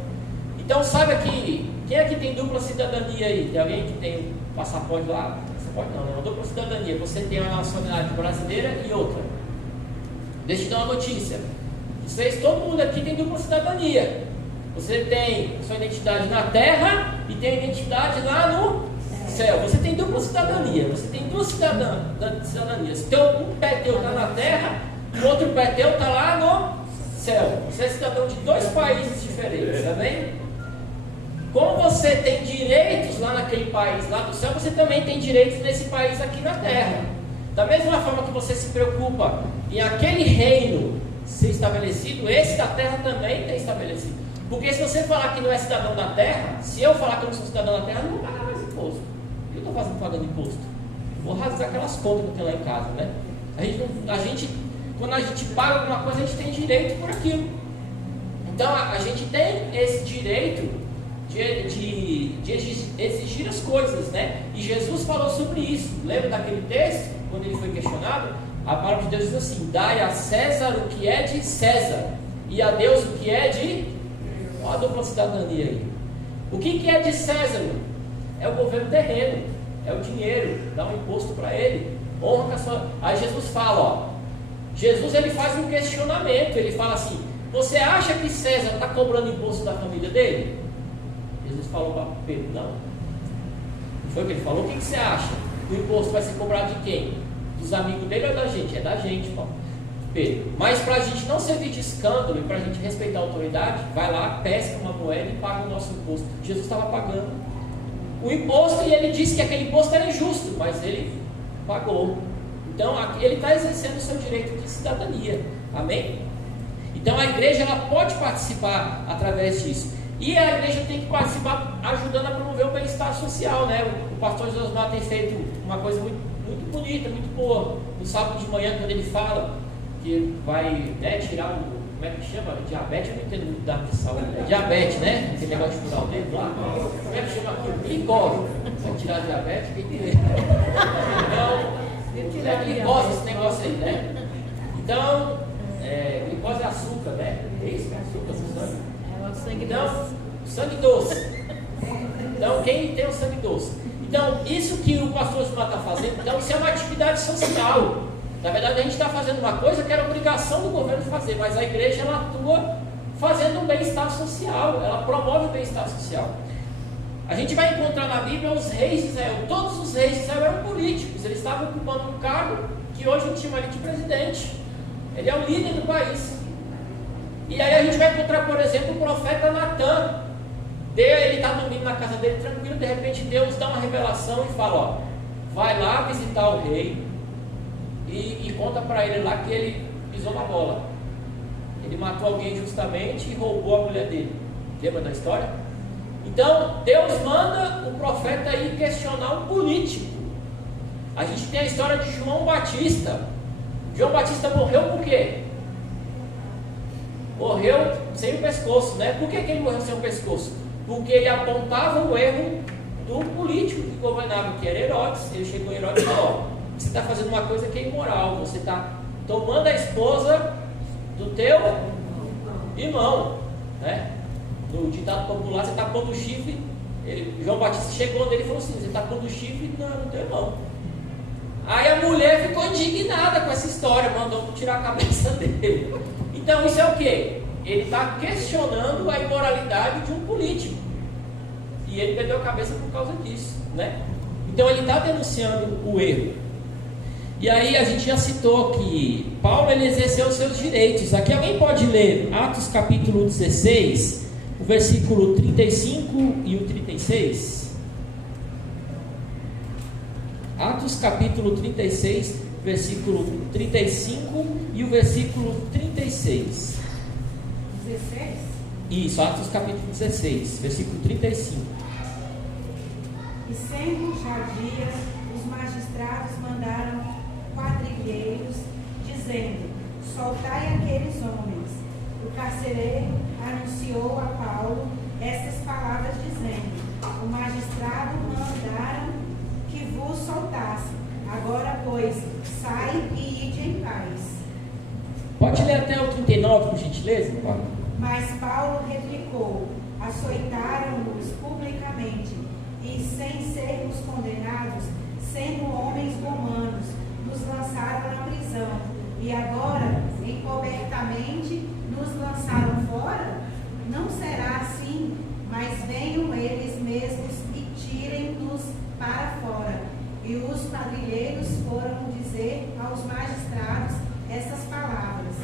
Então sabe aqui, quem aqui tem dupla cidadania aí? Tem alguém que tem passaporte lá? Passaporte não, né? Dupla cidadania. Você tem uma nacionalidade brasileira e outra. Deixa eu te dar uma notícia. Vocês, todo mundo aqui tem dupla cidadania. Você tem sua identidade na terra e tem a identidade lá no céu. Você tem dupla cidadania. Você tem duas cidadanias. Um pé teu está na terra e o outro pé teu está lá no céu. Você é cidadão de dois países diferentes, tá bem? Como você tem direitos lá naquele país, lá do céu, você também tem direitos nesse país aqui na terra. Da mesma forma que você se preocupa em aquele reino ser estabelecido, esse da terra também tem estabelecido. Porque se você falar que não é cidadão da terra, se eu falar que eu não sou cidadão da terra, eu não vou pagar mais imposto. O que eu estou pagando imposto? Vou rasgar aquelas contas que eu tenho lá em casa, né? Quando a gente paga alguma coisa, a gente tem direito por aquilo. Então a gente tem esse direito de exigir as coisas, né? E Jesus falou sobre isso. Lembra daquele texto, quando ele foi questionado? A palavra de Deus diz assim: dai a César o que é de César, e a Deus o que é de... Olha a dupla cidadania aí. O que é de César? É o governo terreno, é o dinheiro, dá um imposto para ele, honra com a sua... Aí Jesus fala, ó, Jesus ele faz um questionamento, ele fala assim: você acha que César está cobrando imposto da família dele? Jesus falou para Pedro: não. Não foi o que ele falou? O que você acha? O imposto vai ser cobrado de quem? Dos amigos dele ou da gente? É da gente, Paulo. Pedro. Mas para a gente não servir de escândalo e para a gente respeitar a autoridade, vai lá, pesca uma moeda e paga o nosso imposto. Jesus estava pagando o imposto e ele disse que aquele imposto era injusto, mas ele pagou. Então ele está exercendo o seu direito de cidadania. Amém? Então a igreja ela pode participar através disso. E a igreja tem que participar ajudando a promover o bem-estar social, né? O pastor Josmar tem feito uma coisa muito, muito bonita, muito boa. No sábado de manhã, quando ele fala que ele vai, né, tirar o... Como é que chama? Diabetes, eu não entendo muito da área de saúde. Né? Diabetes, né? Aquele negócio de furar o dedo lá. Como é que chama aquilo? Glicose. Vai tirar a diabetes, quem tem? Então, é glicose esse negócio aí, né? Então, glicose é açúcar, né? É isso? Açúcar no sangue. Então, sangue doce. Então, quem tem o sangue doce? Então, isso que o pastor Josmar está fazendo, então, isso é uma atividade social. Na verdade, a gente está fazendo uma coisa que era obrigação do governo de fazer, mas a igreja ela atua fazendo um bem-estar social, ela promove o bem-estar social. A gente vai encontrar na Bíblia os reis de Israel. Todos os reis de Israel eram políticos, eles estavam ocupando um cargo que hoje a gente chama de presidente. Ele é o líder do país. E aí a gente vai encontrar, por exemplo, o profeta Natan. Ele está dormindo na casa dele tranquilo, de repente Deus dá uma revelação e fala: ó, vai lá visitar o rei e conta para ele lá que ele pisou na bola. Ele matou alguém justamente e roubou a mulher dele. Lembra da história? Então Deus manda o profeta ir questionar um político. A gente tem a história de João Batista. João Batista morreu por quê? Morreu sem o pescoço, né? Por que ele morreu sem o pescoço? Porque ele apontava o erro do político que governava, que era Herodes. Ele chegou em Herodes e falou: ó, você está fazendo uma coisa que é imoral, você está tomando a esposa do teu irmão, né? No ditado popular, você está pondo o chifre. João Batista chegou nele e falou assim: você está pondo o chifre no teu irmão. Aí a mulher ficou indignada com essa história, mandou tirar a cabeça dele. Então isso é o quê? Ele está questionando a imoralidade de um político. E ele perdeu a cabeça por causa disso, né? Então ele está denunciando o erro. E aí a gente já citou que Paulo ele exerceu os seus direitos. Aqui alguém pode ler Atos capítulo 16, o versículo 35 e o 36? Atos capítulo 36, versículo 35 e o versículo 36. 16? Isso, Atos capítulo 16, versículo 35. E sendo já dia, os magistrados mandaram quadrilheiros, dizendo: soltai aqueles homens. O carcereiro anunciou a Paulo estas palavras, dizendo: o magistrado mandaram que vos soltasse. Agora, pois, sai e ide em paz. Pode ler até o 39, por gentileza, Paulo? Mas Paulo replicou: açoitaram-nos publicamente, e sem sermos condenados, sendo homens romanos, nos lançaram na prisão, e agora, encobertamente, nos lançaram fora? Não será assim, mas venham eles mesmos e tirem-nos para fora. E os quadrilheiros foram dizer aos magistrados essas palavras.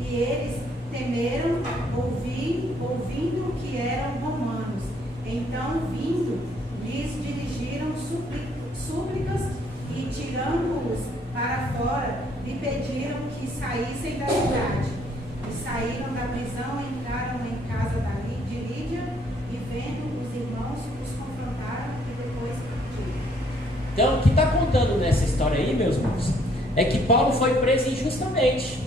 E eles temeram, ouvindo que eram romanos. Então, vindo, lhes dirigiram súplicas e, tirando-os para fora, lhe pediram que saíssem da cidade. E saíram da prisão, entraram em casa de Lídia, e vendo os irmãos, os confrontaram e depois partiram. Então, o que está contando nessa história aí, meus irmãos, é que Paulo foi preso injustamente.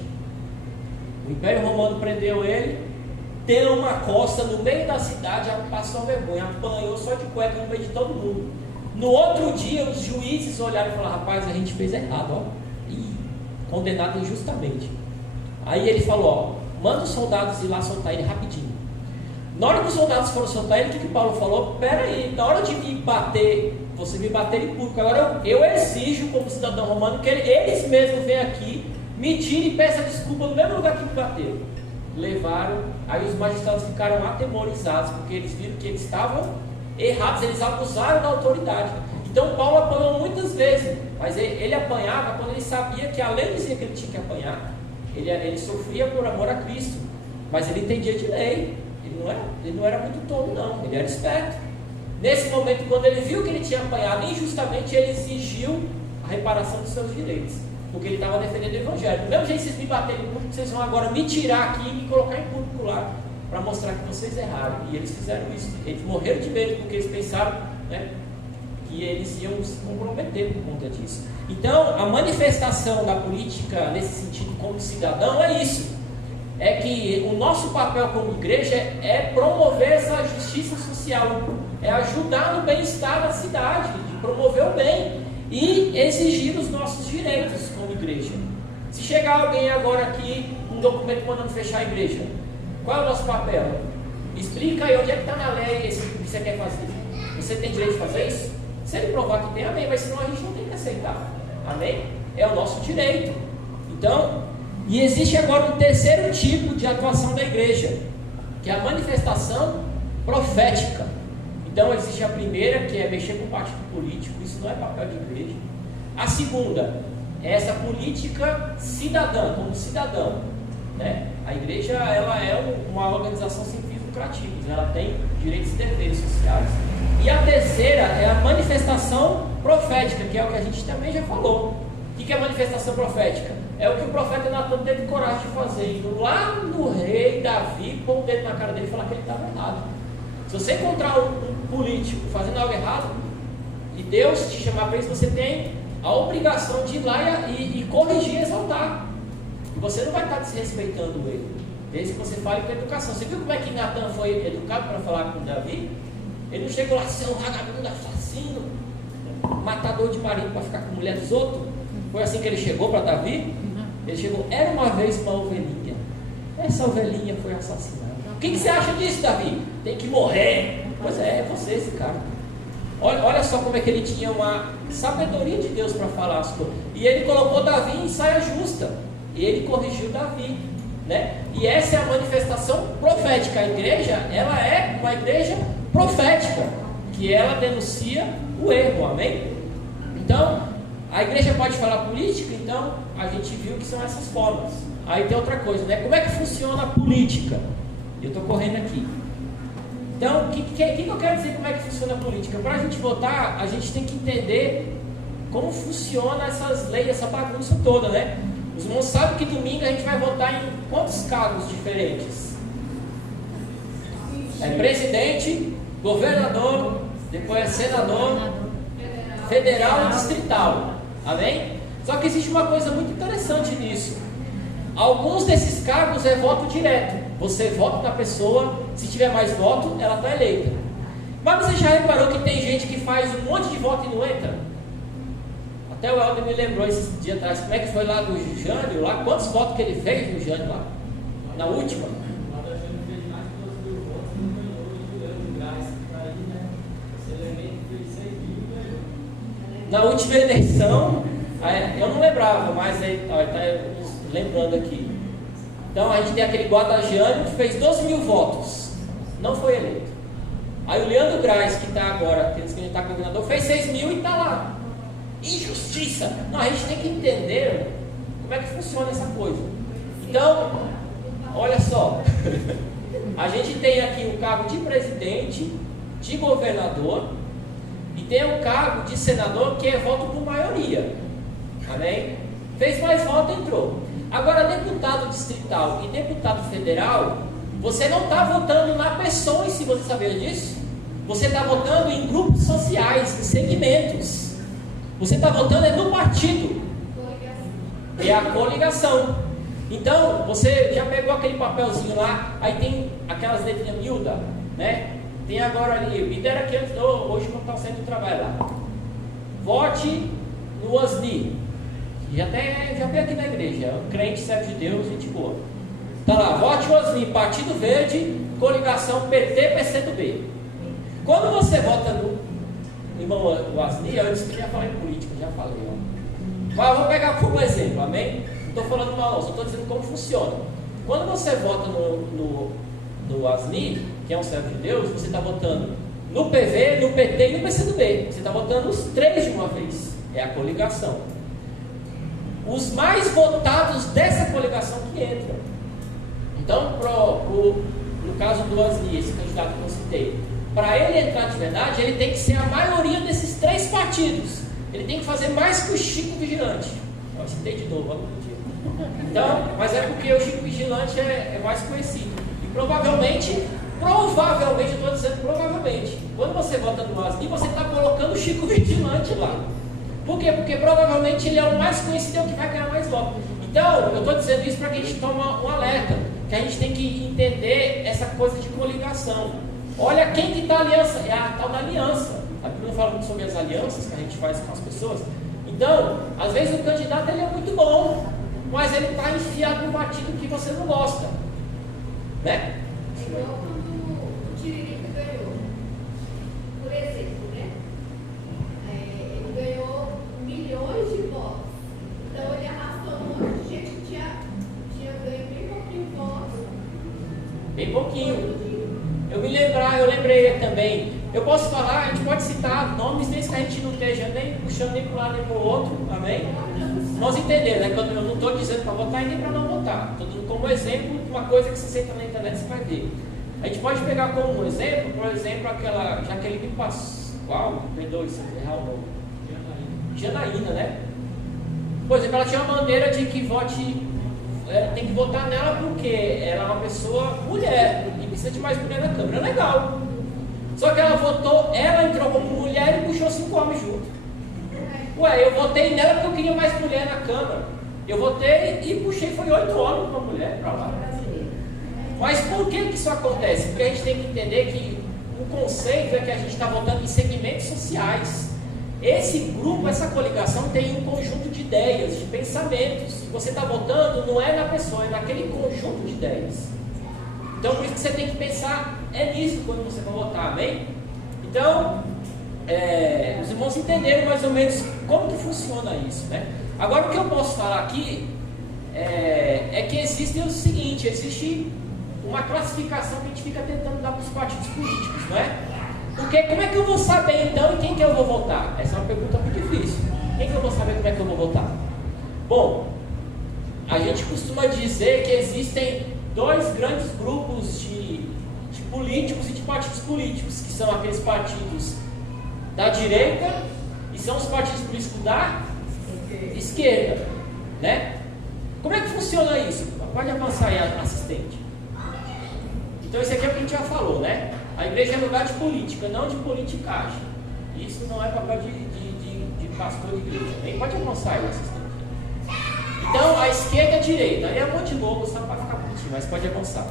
O Império Romano prendeu ele, deu uma costa no meio da cidade, passou vergonha, apanhou só de cueca no meio de todo mundo. No outro dia, os juízes olharam e falaram: rapaz, a gente fez errado, ó. Ih, condenado injustamente. Aí ele falou, ó, manda os soldados ir lá soltar ele rapidinho. Na hora que os soldados foram soltar ele, o que Paulo falou? Pera aí, na hora de me bater, você me bater em público, agora eu exijo como cidadão romano que eles mesmos venham aqui, me tirem e peçam desculpa no mesmo lugar que me bateram. Levaram, aí os magistrados ficaram atemorizados, porque eles viram que eles estavam errados, eles abusaram da autoridade. Então Paulo apanhou muitas vezes, mas ele apanhava quando ele sabia que a lei dizia que ele tinha que apanhar. Ele sofria por amor a Cristo, mas ele entendia de lei. Ele não era muito tolo, não, ele era esperto. Nesse momento, quando ele viu que ele tinha apanhado injustamente, ele exigiu a reparação dos seus direitos, porque ele estava defendendo o Evangelho. Do mesmo jeito que vocês me baterem em público, vocês vão agora me tirar aqui e me colocar em público lá, para mostrar que vocês erraram. E eles fizeram isso. Eles morreram de medo, porque eles pensaram, né, que eles iam se comprometer por conta disso. Então, a manifestação da política nesse sentido como cidadão é isso. É que o nosso papel como igreja é promover essa justiça social, é ajudar no bem-estar da cidade, de promover o bem e exigir os nossos direitos como igreja. Se chegar alguém agora aqui, um documento mandando fechar a igreja, qual é o nosso papel? Explica aí onde é que está na lei esse que você quer fazer. Você tem direito de fazer isso? Se ele provar que tem, amém, mas senão a gente não tem que aceitar. Amém? É o nosso direito. Então, e existe agora um terceiro tipo de atuação da igreja, que é a manifestação profética. Então existe a primeira, que é mexer com o partido político, isso não é papel de igreja. A segunda é essa política cidadã, como cidadão, né? A igreja, ela é uma organização sem fins lucrativos, ela tem direitos e deveres sociais. E a terceira é a manifestação profética, que é o que a gente também já falou. O que é manifestação profética? É o que o profeta Natan teve coragem de fazer, indo lá no rei Davi, pôr o dedo na cara dele e falar que ele estava errado. Se você encontrar um político fazendo algo errado, e Deus te chamar para isso, você tem a obrigação de ir lá e corrigir e exaltar. E você não vai estar desrespeitando ele, desde que você fale com educação. Você viu como é que Natan foi educado para falar com Davi? Ele não chegou lá, ser um vagabundo, assassino, matador de marido para ficar com a mulher dos outros. Foi assim que ele chegou para Davi? Ele chegou, era uma vez uma ovelhinha, essa ovelhinha foi assassinada. O que você acha disso, Davi? Tem que morrer. Pois é você esse cara. Olha só como é que ele tinha uma sabedoria de Deus para falar as coisas. E ele colocou Davi em saia justa, e ele corrigiu Davi, né? E essa é a manifestação profética. A igreja, ela é uma igreja profética, que ela denuncia o erro, amém? Então, a igreja pode falar política, então a gente viu que são essas formas. Aí tem outra coisa, né? Como é que funciona a política? Eu estou correndo aqui. Então, o que eu quero dizer como é que funciona a política? Para a gente votar, a gente tem que entender como funciona essas leis, essa bagunça toda, né? Os irmãos sabem que domingo a gente vai votar em quantos cargos diferentes? É presidente, governador, depois é senador, federal e distrital. Amém? Só que existe uma coisa muito interessante nisso. Alguns desses cargos é voto direto. Você vota na pessoa, se tiver mais voto, ela está eleita. Mas você já reparou que tem gente que faz um monte de voto e não entra? Até o Helder me lembrou esses dias atrás, como é que foi lá do Jânio, lá, quantos votos que ele fez no Jânio lá? Na última? Na última eleição, eu não lembrava, mas aí está lembrando aqui. Então a gente tem aquele Guadagiano que fez 12 mil votos, não foi eleito. Aí o Leandro Graz, que está agora, que ele está governador, fez 6 mil e está lá. Injustiça! Não, a gente tem que entender como é que funciona essa coisa. Então, olha só, a gente tem aqui o cargo de presidente, de governador, e tem o cargo de senador, que é voto por maioria. Amém? Fez mais voto, entrou. Agora, deputado distrital e deputado federal, você não está votando na pessoa em si, você sabia disso? Você está votando em grupos sociais, em segmentos. Você está votando no partido. É a coligação. Então, você já pegou aquele papelzinho lá, aí tem aquelas letrinhas miúdas, né? Tem agora ali, me deram aqui antes, hoje não está saindo do trabalho lá. Vote no ASNI. já veio aqui na igreja, é um crente, servo de Deus, gente boa. Tá lá, vote Osni, Partido Verde, coligação PT, PCdoB. Quando você vota no irmão Osni, eu disse que já falei em política, já falei, ó. Mas vou pegar como exemplo, amém? Não estou falando mal, só estou dizendo como funciona. Quando você vota no Osni, que é um servo de Deus, você está votando no PV, no PT e no PCdoB. Você está votando os três de uma vez. É a coligação. Os mais votados dessa coligação que entram. Então, no caso do Osni, esse candidato que eu citei, para ele entrar de verdade, ele tem que ser a maioria desses três partidos. Ele tem que fazer mais que o Chico Vigilante. Eu citei de novo, então, mas é porque o Chico Vigilante é mais conhecido. E provavelmente, eu estou dizendo provavelmente, quando você vota no Osni, você está colocando o Chico Vigilante lá. Por quê? Porque provavelmente ele é o mais conhecido, é o que vai ganhar mais votos. Então, eu estou dizendo isso para que a gente tome um alerta, que a gente tem que entender essa coisa de coligação. Olha quem que está a aliança, é a tal da aliança. A Bíblia fala muito sobre as alianças que a gente faz com as pessoas. Então, às vezes o candidato ele é muito bom, mas ele está enfiado no partido que você não gosta, né? É igual quando o Tiririca ganhou, por exemplo, né? Ele ganhou milhões de votos, então ele arrastou um monte de gente que tinha ganho bem pouquinho de votos. Bem pouquinho. Eu lembrei também. Eu posso falar, a gente pode citar nomes desde que a gente não esteja nem puxando nem para um lado nem para o outro, amém? Nós entendemos, né? Eu não estou dizendo para votar e nem para não votar. Estou dando como exemplo uma coisa que você senta na internet você vai ver. A gente pode pegar como exemplo, por exemplo, aquela Jaqueline Pascoal, perdoe se eu errar o nome. Janaína, né? Por exemplo, ela tinha uma bandeira de que tem que votar nela porque ela é uma pessoa mulher e precisa de mais mulher na Câmara. É legal. Só que ela entrou como mulher e puxou 5 homens junto. Ué, eu votei nela porque eu queria mais mulher na Câmara. Eu votei e puxei, foi 8 homens para uma mulher para lá. Mas por que isso acontece? Porque a gente tem que entender que o conceito é que a gente está votando em segmentos sociais. Esse grupo, essa coligação tem um conjunto de ideias, de pensamentos. E você está votando não é na pessoa, é naquele conjunto de ideias. Então, por isso que você tem que pensar nisso quando você vai votar, amém? Então, os irmãos entenderam mais ou menos como que funciona isso, né? Agora, o que eu posso falar aqui é que existe uma classificação que a gente fica tentando dar para os partidos políticos, não é? Porque como é que eu vou saber então em quem que eu vou votar? Essa é uma pergunta muito difícil. Quem que eu vou saber como é que eu vou votar? Bom, a gente costuma dizer que existem 2 grandes grupos de políticos e de partidos políticos, que são aqueles partidos da direita e são os partidos políticos da esquerda, né? Como é que funciona isso? Pode avançar aí, assistente. Então isso aqui é o que a gente já falou, né? A igreja é lugar de política, não de politicagem. Isso não é papel de pastor de igreja. Nem pode avançar aí, assistente. Então, a esquerda e a direita. Aí é um monte de logo, só para ficar bonitinho, mas pode avançar.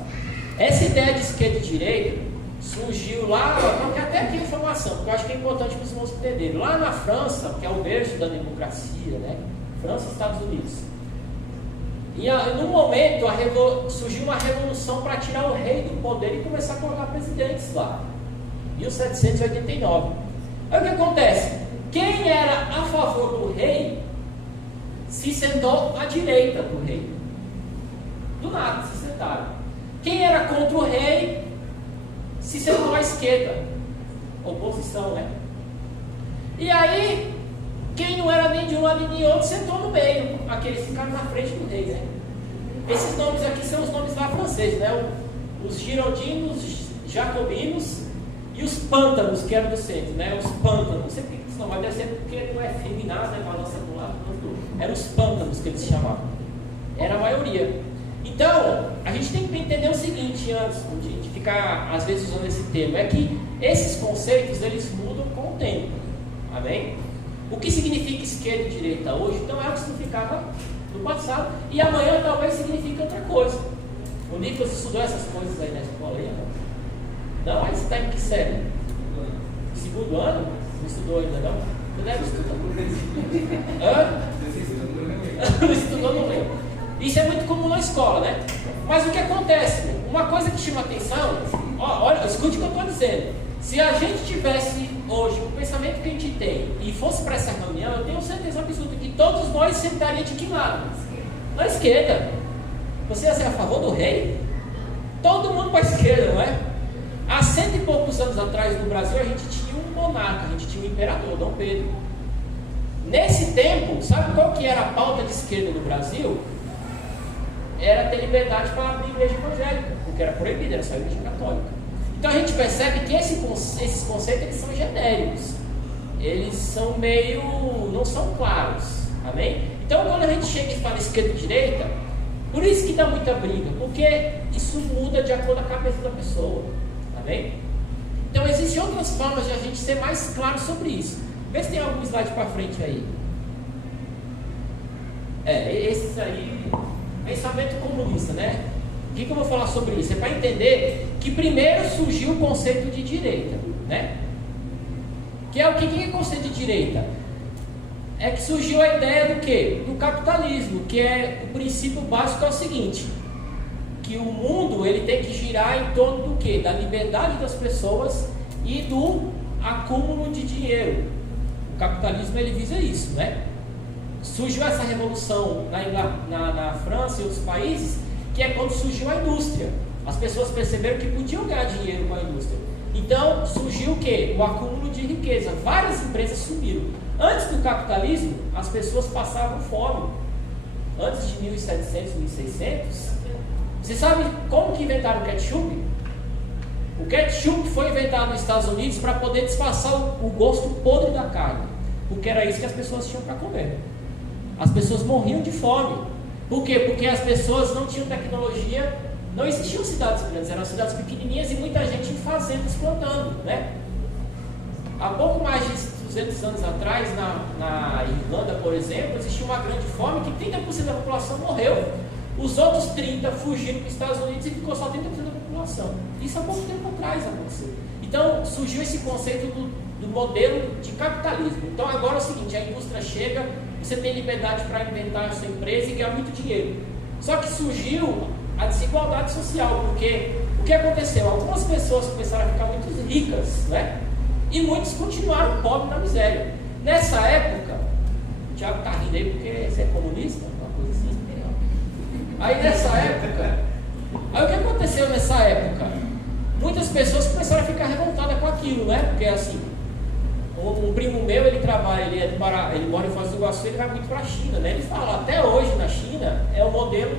Essa ideia de esquerda e direita surgiu lá, porque até aqui informação, porque eu acho que é importante para os irmãos entenderem. Lá na França, que é o berço da democracia, né? França e Estados Unidos. E num momento surgiu uma revolução para tirar o rei do poder e começar a colocar presidentes lá. 1789. Aí o que acontece? Quem era a favor do rei se sentou à direita do rei. Do nada se sentaram. Quem era contra o rei se sentou à esquerda. Oposição, né? E aí, quem não era nem de um lado nem de outro sentou no meio. Aqueles ficaram na frente do rei, né? Esses nomes aqui são os nomes lá franceses, né? Os girondinos, jacobinos e os pântanos, que eram do centro, né? Os pântanos, não sei por que isso não, mas deve ser porque não é feminado, né? Balança para um lado, para o outro. Eram os pântanos que eles chamavam. Era a maioria. Então, a gente tem que entender o seguinte, antes de ficar, às vezes, usando esse termo, é que esses conceitos, eles mudam com o tempo. Amém? O que significa esquerda e direita hoje, não é o que significava no passado, e amanhã talvez signifique outra coisa. O Nicolas estudou essas coisas aí na escola aí, não? Mas está em que série? Segundo ano? Não estudou ainda não? Você deve estudar. Hã? Não estudou, não lembra. Isso é muito comum na escola, né? Mas o que acontece? Uma coisa que chama atenção, olha, escute o que eu estou dizendo. Se a gente tivesse hoje o pensamento que a gente tem e fosse para essa reunião, eu tenho certeza absoluta que todos nós sentariam de que lado? Na esquerda. Você ia ser a favor do rei? Todo mundo para a esquerda, não é? Há 100 e poucos anos atrás no Brasil a gente tinha um monarca, a gente tinha um imperador, Dom Pedro. Nesse tempo, sabe qual que era a pauta de esquerda no Brasil? Era ter liberdade para abrir igreja evangélica, porque era proibido, era só a igreja católica. Então a gente percebe que esses conceitos eles são genéricos, eles são meio, não são claros, amém? Então quando a gente chega e fala esquerda e direita, por isso que dá muita briga, porque isso muda de acordo com a cabeça da pessoa, amém? Então existem outras formas de a gente ser mais claro sobre isso. Vê se tem algum slide para frente aí. Esses aí, pensamento comunista, né? O que eu vou falar sobre isso? É para entender que primeiro surgiu o conceito de direita, né? Que é o que é o conceito de direita? É que surgiu a ideia do quê? Do capitalismo, que é o princípio básico é o seguinte, que o mundo ele tem que girar em torno do quê? Da liberdade das pessoas e do acúmulo de dinheiro. O capitalismo ele visa isso, né? Surgiu essa revolução na França e outros países, que é quando surgiu a indústria. As pessoas perceberam que podiam ganhar dinheiro com a indústria. Então surgiu o quê? O acúmulo de riqueza. Várias empresas subiram. Antes do capitalismo, as pessoas passavam fome. Antes de 1700, 1600. Você sabe como que inventaram o ketchup? O ketchup foi inventado nos Estados Unidos para poder disfarçar o gosto podre da carne. Porque era isso que as pessoas tinham para comer. As pessoas morriam de fome. Por quê? Porque as pessoas não tinham tecnologia, não existiam cidades grandes, eram cidades pequenininhas e muita gente em fazendas plantando, né? Há pouco mais de 200 anos atrás, na Irlanda, por exemplo, existia uma grande fome que 30% da população morreu. Os outros 30% fugiram para os Estados Unidos e ficou só 30% da população. Isso há pouco tempo atrás aconteceu. Então surgiu esse conceito do modelo de capitalismo. Então agora é o seguinte, a indústria chega, você tem liberdade para inventar a sua empresa e ganhar muito dinheiro. Só que surgiu a desigualdade social, porque o que aconteceu? Algumas pessoas começaram a ficar muito ricas, né? E muitos continuaram pobres na miséria. Nessa época, o Thiago está rindo aí porque você é comunista, uma coisa assim. Aí nessa época, aí o que aconteceu nessa época? Muitas pessoas começaram a ficar revoltadas com aquilo, né? Porque assim, um primo meu, ele trabalha, ele mora em Foz do Iguaçu, ele vai muito para a China, né? Ele fala, até hoje na China é o modelo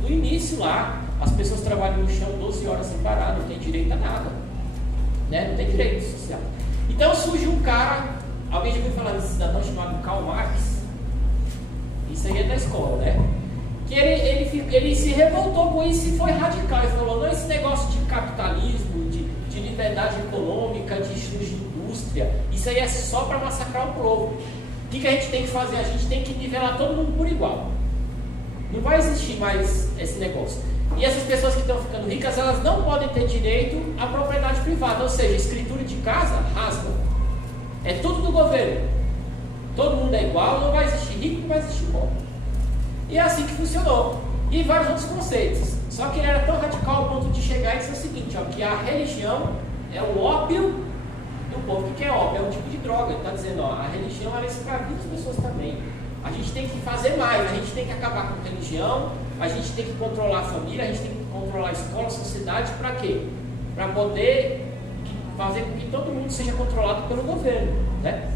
do início lá. As pessoas trabalham no chão 12 horas sem parar, não tem direito a nada, né? Não tem direito social. Então surge um cara, alguém já ouviu falar desse cidadão chamado Karl Marx? Isso aí é da escola, né? Que ele se revoltou com isso e foi radical. Ele falou, não, esse negócio de capitalismo, de liberdade econômica, de indústria, isso aí é só para massacrar o povo. O que a gente tem que fazer? A gente tem que nivelar todo mundo por igual. Não vai existir mais esse negócio. E essas pessoas que estão ficando ricas, elas não podem ter direito à propriedade privada, ou seja, escritura de casa, rasga. É tudo do governo. Todo mundo é igual, não vai existir rico, não vai existir pobre. E é assim que funcionou. E vários outros conceitos. Só que ele era tão radical ao ponto de chegar e dizer o seguinte, ó, que a religião é o ópio do povo. O que é ópio? É um tipo de droga. Ele está dizendo, ó, a religião ela escraviza as pessoas também. A gente tem que fazer mais, a gente tem que acabar com a religião, a gente tem que controlar a família, a gente tem que controlar a escola, a sociedade, para quê? Para poder fazer com que todo mundo seja controlado pelo governo, né?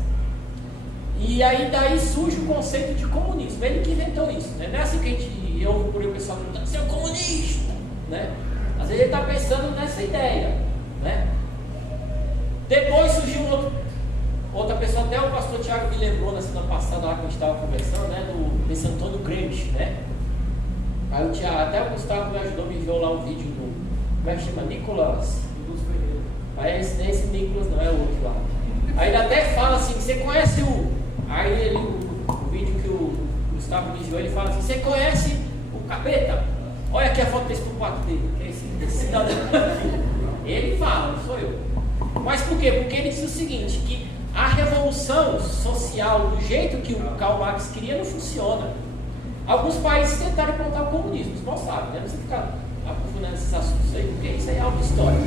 E aí daí surge o conceito de comunismo. Ele que inventou isso, né? Não é assim que a gente ouve por aí o pessoal gritando, você é um comunista, né? Às vezes ele está pensando nessa ideia, né? Depois surgiu outra pessoa, até o pastor Tiago me lembrou na semana passada, lá que a gente estava conversando, né? Desse Antônio Gramsci, né? Aí até o Gustavo me ajudou, me enviou lá um vídeo do, como é que chama? Nicolas. Aí esse Nicolas não é o outro lá. Aí ele até fala assim, você conhece Aí o vídeo que o Gustavo me enviou, ele fala assim, você conhece o Capeta? Olha aqui a foto desse pupado dele, que é esse cidadão aqui. Ele fala, não sou eu. Mas por quê? Porque ele diz o seguinte, que A revolução social, do jeito que o Karl Marx queria, não funciona. Alguns países tentaram implantar o comunismo, vocês não sabem, né? Não precisa ficar aprofundando nesses assuntos aí, porque isso aí é outra história.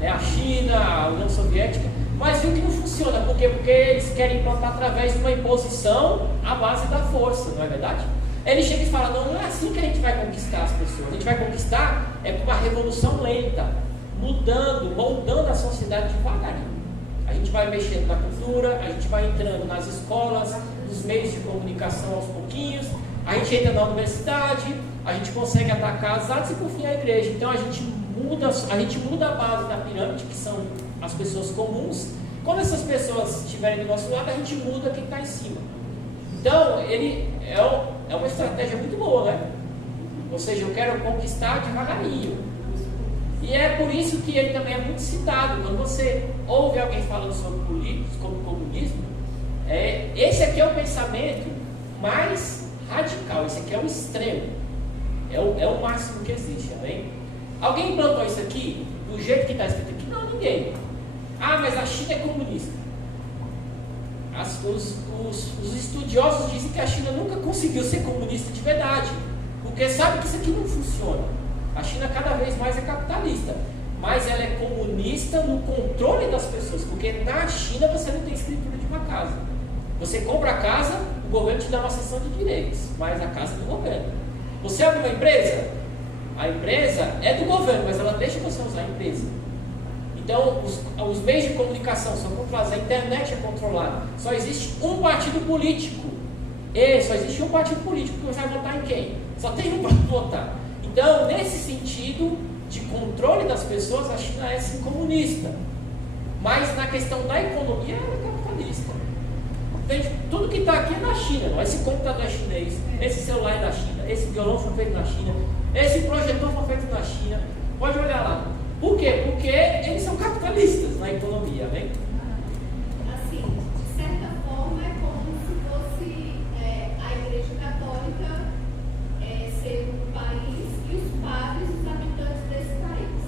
Né? A China, a União Soviética, mas viu que não funciona. Por quê? Porque eles querem implantar através de uma imposição à base da força, não é verdade? Ele chega e fala, não é assim que a gente vai conquistar as pessoas. A gente vai conquistar com uma revolução lenta, mudando, moldando a sociedade devagarinho. A gente vai mexendo na cultura, a gente vai entrando nas escolas, nos meios de comunicação aos pouquinhos, a gente entra na universidade, a gente consegue atacar as artes e por fim a igreja. Então a gente muda a base da pirâmide, que são as pessoas comuns. Quando essas pessoas estiverem do nosso lado, a gente muda quem está em cima. Então ele é uma estratégia muito boa, né? Ou seja, eu quero conquistar devagarinho. E é por isso que ele também é muito citado. Quando você ouve alguém falando sobre comunismo, esse aqui é o pensamento mais radical, esse aqui é o extremo, é o máximo que existe, amém? Alguém implantou isso aqui, do jeito que está escrito aqui? Não, ninguém. Ah, mas a China é comunista. Os estudiosos dizem que a China nunca conseguiu ser comunista de verdade, porque sabe que isso aqui não funciona. A China cada vez mais é capitalista, mas ela é comunista no controle das pessoas, porque na China você não tem escritura de uma casa. Você compra a casa, o governo te dá uma cessão de direitos, mas a casa é do governo. Você abre uma empresa, a empresa é do governo, mas ela deixa você usar a empresa. Então, os meios de comunicação são controlados, a internet é controlada. Só existe um partido político. Só existe um partido político, que você vai votar em quem? Só tem um para votar. Então, nesse sentido de controle das pessoas, a China é sim comunista. Mas na questão da economia, ela é capitalista. Tudo que está aqui é da China. Não? Esse computador é chinês, esse celular é da China, esse violão foi feito na China, esse projetor foi feito na China. Pode olhar lá. Por quê? Porque eles são capitalistas na economia, né? Assim, de certa forma, é como se fosse a Igreja Católica ser um país e os padres os habitantes desse país.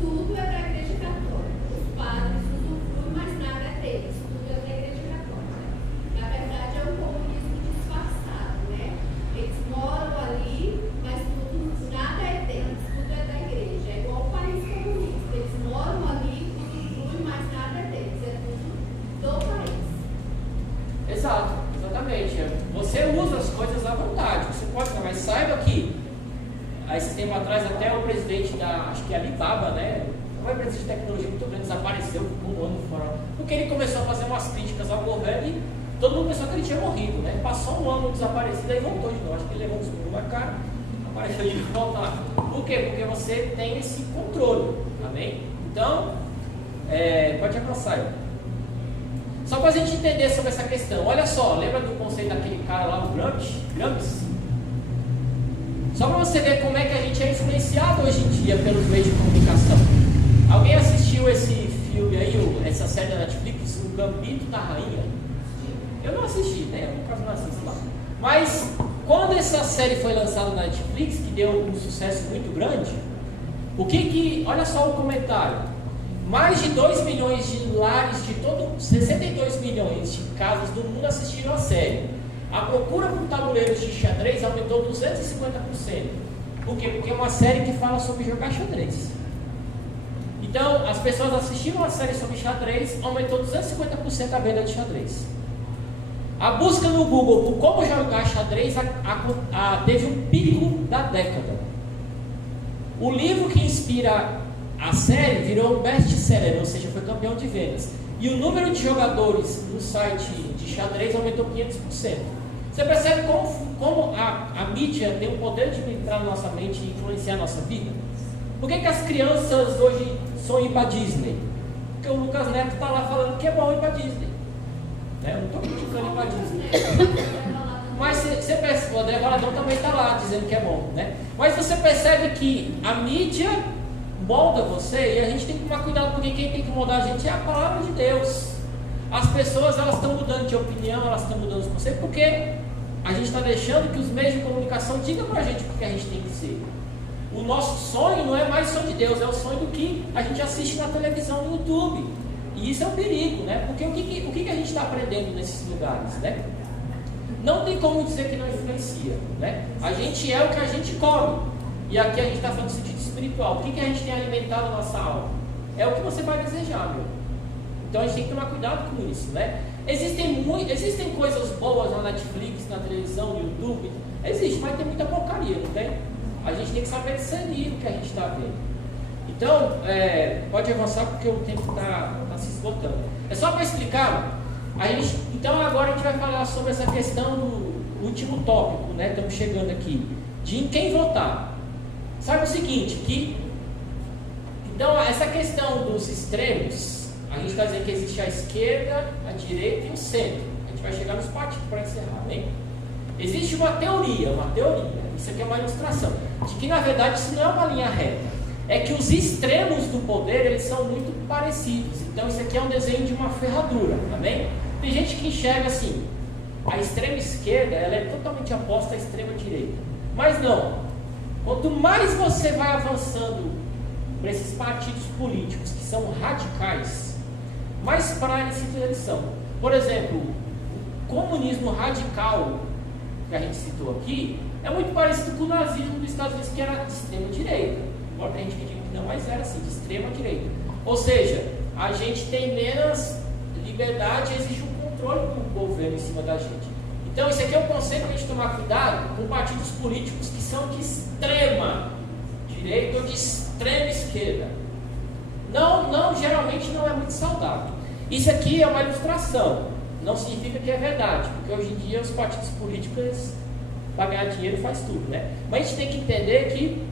Tudo é da Igreja Católica. Os padres usufruem, mas nada é deles. Tudo é da Igreja Católica. Na verdade, é um comunismo disfarçado, né? Eles moram ali, mas nada é deles. Tudo é da Igreja. É igual o país comunista. Eles moram ali, usufruem, mas nada é deles. É tudo do país. Exato, exatamente. Você usa as coisas à vontade. Você pode, mas saiba que há esse tempo atrás até o presidente da, acho que é Alibaba, né? Uma empresa de tecnologia muito grande, desapareceu, ficou um ano fora. Porque ele começou a fazer umas críticas ao governo e todo mundo pensou que ele tinha morrido, né? Passou um ano desaparecido e voltou de novo. Acho que ele levou um segundo na cara, apareceu de volta. Por quê? Porque você tem esse controle, amém? Então, pode avançar aí. Só para a gente entender sobre essa questão, olha só, lembra do conceito daquele cara lá, o Gramsci? Só para você ver como é que a gente é influenciado hoje em dia pelos meios de comunicação. Alguém assistiu esse filme aí, essa série da Netflix, O Gambito da Rainha? Eu não assisti, né? Eu quase não assisto lá. Mas, quando essa série foi lançada na Netflix, que deu um sucesso muito grande, olha só o comentário. Mais de 2 milhões de lares de 62 milhões de casas do mundo assistiram a série. A procura por tabuleiros de xadrez aumentou 250%. Por quê? Porque é uma série que fala sobre jogar xadrez. Então, as pessoas assistiram a série sobre xadrez, aumentou 250% a venda de xadrez. A busca no Google por como jogar xadrez teve um pico da década. O livro que inspira a série virou um best-seller, ou seja, foi campeão de vendas. E o número de jogadores no site de xadrez aumentou 500%. Você percebe como a mídia tem o poder de entrar na nossa mente e influenciar a nossa vida? Por que as crianças hoje sonham ir para Disney? Porque o Lucas Neto está lá falando que é bom ir para Disney. Eu não estou criticando ir para Disney. Mas você percebe, o André Valadão também está lá dizendo que é bom, né? Mas você percebe que a mídia molda você e a gente tem que tomar cuidado, porque quem tem que moldar a gente é a palavra de Deus. As pessoas, elas estão mudando de opinião, elas estão mudando de conceito, porque a gente está deixando que os meios de comunicação digam para a gente o que a gente tem que ser. O nosso sonho não é mais sonho de Deus, é o sonho do que a gente assiste na televisão, no YouTube. E isso é um perigo, né? Porque o que a gente está aprendendo nesses lugares, né? Não tem como dizer que não influencia, né? A gente é o que a gente come. E aqui a gente está falando do sentido espiritual. O que a gente tem alimentado a nossa alma? É o que você vai desejar, meu. Então a gente tem que tomar cuidado com isso, né? Existem coisas boas na Netflix, na televisão, no YouTube. Existe, mas tem muita porcaria, não tem? A gente tem que saber discernir o que a gente está vendo. Então, pode avançar porque o tempo está se esgotando. É só para explicar. Então agora a gente vai falar sobre essa questão do último tópico, né? Estamos chegando aqui. De em quem votar. Sabe o seguinte, então essa questão dos extremos, a gente está dizendo que existe a esquerda, a direita e o centro. A gente vai chegar nos partidos para encerrar, né? Existe uma teoria, isso aqui é uma ilustração, de que na verdade isso não é uma linha reta. É que os extremos do poder, eles são muito parecidos. Então isso aqui é um desenho de uma ferradura, amém? Tem gente que enxerga assim, a extrema esquerda, ela é totalmente oposta à extrema direita. Mas não. Quanto mais você vai avançando para esses partidos políticos que são radicais, mais parecidos eles são. Por exemplo, o comunismo radical, que a gente citou aqui, é muito parecido com o nazismo dos Estados Unidos, que era de extrema direita. Embora a gente diga que não, mas era assim, de extrema direita. Ou seja, a gente tem menos liberdade e existe um controle do governo em cima da gente. Então, esse aqui é o conceito para a gente tomar cuidado com partidos políticos que são de extrema direita ou de extrema esquerda. Geralmente não é muito saudável. Isso aqui é uma ilustração, não significa que é verdade, porque hoje em dia os partidos políticos, para ganhar dinheiro, faz tudo, né? Mas a gente tem que entender que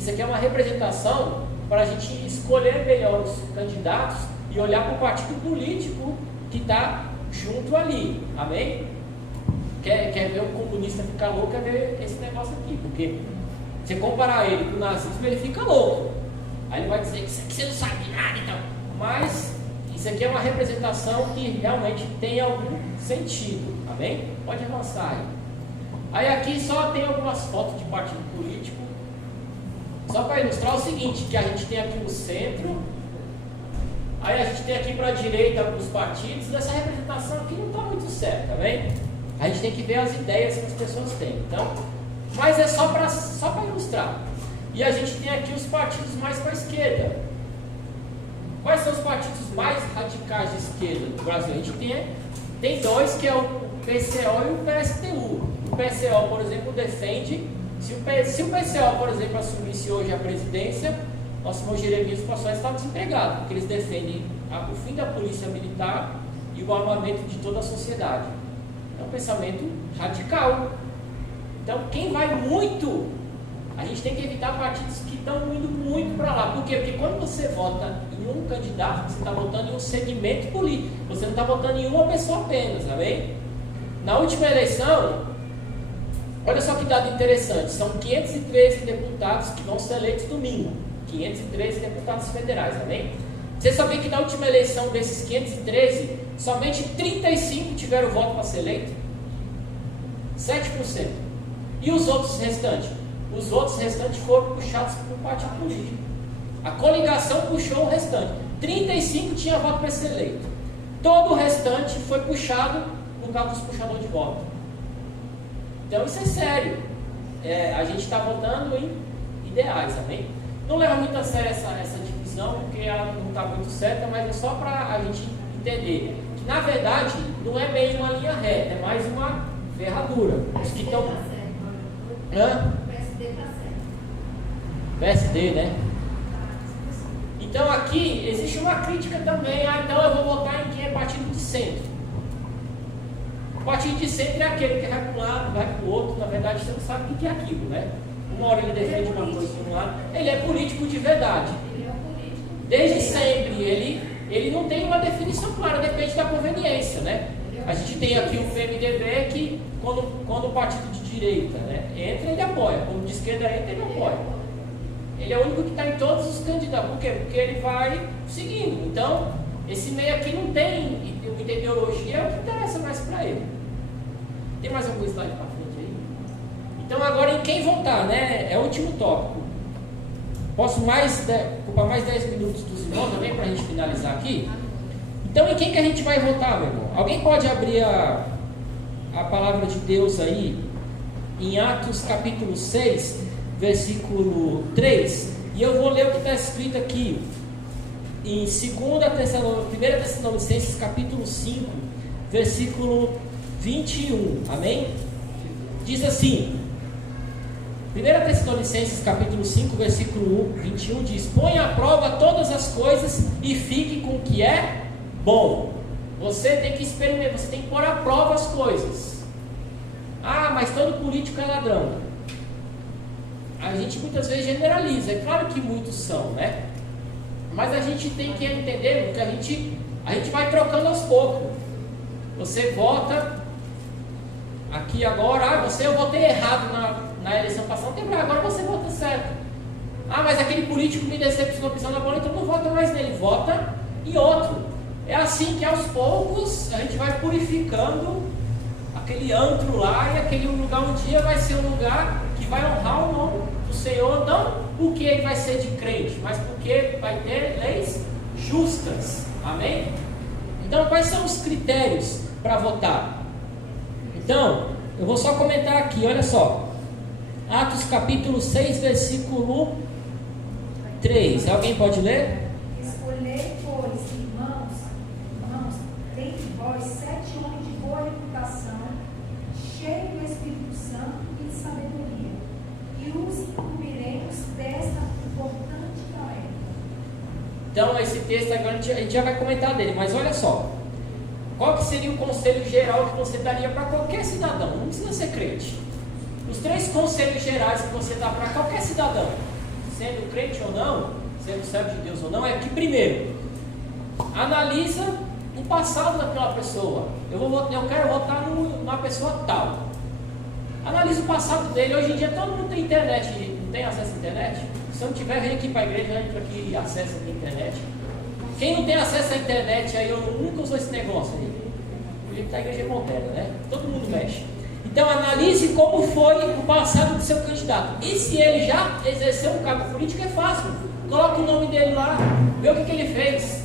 isso aqui é uma representação para a gente escolher melhor os candidatos e olhar para o partido político que está junto ali, amém? Quer ver um comunista ficar louco, quer ver esse negócio aqui, porque você comparar ele com o nazismo, ele fica louco. Aí ele vai dizer que isso aqui você não sabe de nada, então. Mas isso aqui é uma representação que realmente tem algum sentido, amém? Pode avançar aí. Aí aqui só tem algumas fotos de partido político, só para ilustrar o seguinte, que a gente tem aqui o centro, aí a gente tem aqui para a direita os partidos, essa representação aqui não está muito certa, amém? A gente tem que ver as ideias que as pessoas têm. Então, mas é só para ilustrar. E a gente tem aqui os partidos mais para a esquerda. Quais são os partidos mais radicais de esquerda do Brasil? A gente tem dois, que é o PCO e o PSTU. O PCO, por exemplo, defende, se o PCO, por exemplo, assumisse hoje a presidência, nosso irmão Jeremias passou a estar desempregado, porque eles defendem o fim da polícia militar e o armamento de toda a sociedade. É um pensamento radical. Então, quem vai muito, a gente tem que evitar partidos que estão indo muito para lá. Por quê? Porque quando você vota em um candidato, você está votando em um segmento político. Você não está votando em uma pessoa apenas, amém? Na última eleição, olha só que dado interessante, são 513 deputados que vão ser eleitos domingo. 513 deputados federais, amém? Você sabia que na última eleição desses 513, somente 35 tiveram voto para ser eleito? 7%. E os outros restantes? Os outros restantes foram puxados por um partido político. A coligação puxou o restante. 35 tinha voto para ser eleito. Todo o restante foi puxado no caso dos puxadores de voto. Então isso é sério. A gente está votando em ideais, amém? Não leva muito a sério essa divisão, porque ela não está muito certa, mas é só para a gente entender que, na verdade, não é bem uma linha reta, é mais uma ferradura. Os que estão... Hã? PSD está certo. PSD, né? Então aqui existe uma crítica também. Então eu vou votar em quem é partido de centro. O partido de centro é aquele que vai para um lado, vai para o outro. Na verdade, você não sabe o que é aquilo, né? Uma hora ele defende uma coisa de um lado. Ele é político de verdade. Ele é um político. Desde sempre. Ele não tem uma definição clara, depende da conveniência, né? A gente tem aqui o PMDB que, quando o partido de direita, né, entra, ele apoia. Quando de esquerda entra, ele apoia. Ele é o único que está em todos os candidatos. Por quê? Porque ele vai seguindo. Então, esse meio aqui não tem muita ideologia, é o que interessa mais para ele. Tem mais algum slide para frente aí? Então, agora em quem votar, né? É o último tópico. Posso ocupar mais 10 minutos dos irmãos também para a gente finalizar aqui? Então, em quem que a gente vai votar, meu irmão? Alguém pode abrir a palavra de Deus aí, em Atos capítulo 6, versículo 3, e eu vou ler o que está escrito aqui, em 1 Tessalonicenses capítulo 5, versículo 21, amém? Diz assim, 1 Tessalonicenses capítulo 5, versículo 21 diz: ponha à prova todas as coisas e fique com o que é bom. Você tem que experimentar, você tem que pôr à prova as coisas. Ah, mas todo político é ladrão. A gente muitas vezes generaliza, é claro que muitos são, né? Mas a gente tem que entender que a gente vai trocando aos poucos. Você vota aqui agora, eu votei errado na eleição passada, não tem problema, agora você vota certo. Ah, mas aquele político me decepcionou pisando na bola, então não vota mais nele, vota em outro. É assim que aos poucos a gente vai purificando aquele antro lá, e aquele lugar um dia vai ser um lugar que vai honrar o nome do Senhor, não porque ele vai ser de crente, mas porque vai ter leis justas, amém? Então, quais são os critérios para votar? Então, eu vou só comentar aqui, olha só, Atos capítulo 6, versículo 3, alguém pode ler? Escolhei, pois, irmãos, dentre vós 7 homens de boa reputação, cheios do Espírito Santo e de sabedoria, e os incumbiremos desta importante tarefa. Então, esse texto agora a gente já vai comentar dele, mas olha só, qual que seria o conselho geral que você daria para qualquer cidadão? Não precisa ser crente. Os 3 conselhos gerais que você dá para qualquer cidadão, sendo crente ou não, sendo servo de Deus ou não, é que primeiro, analisa o passado daquela pessoa. Eu quero votar numa pessoa tal. Analisa o passado dele. Hoje em dia todo mundo tem internet, não tem acesso à internet? Se não tiver, vem aqui para a igreja, entra aqui e acessa a internet. Quem não tem acesso à internet aí, eu nunca usou esse negócio aí. O jeito da igreja é moderna, né? Todo mundo mexe. Então analise como foi o passado do seu candidato. E se ele já exerceu um cargo político, é fácil. Coloca o nome dele lá, vê o que ele fez.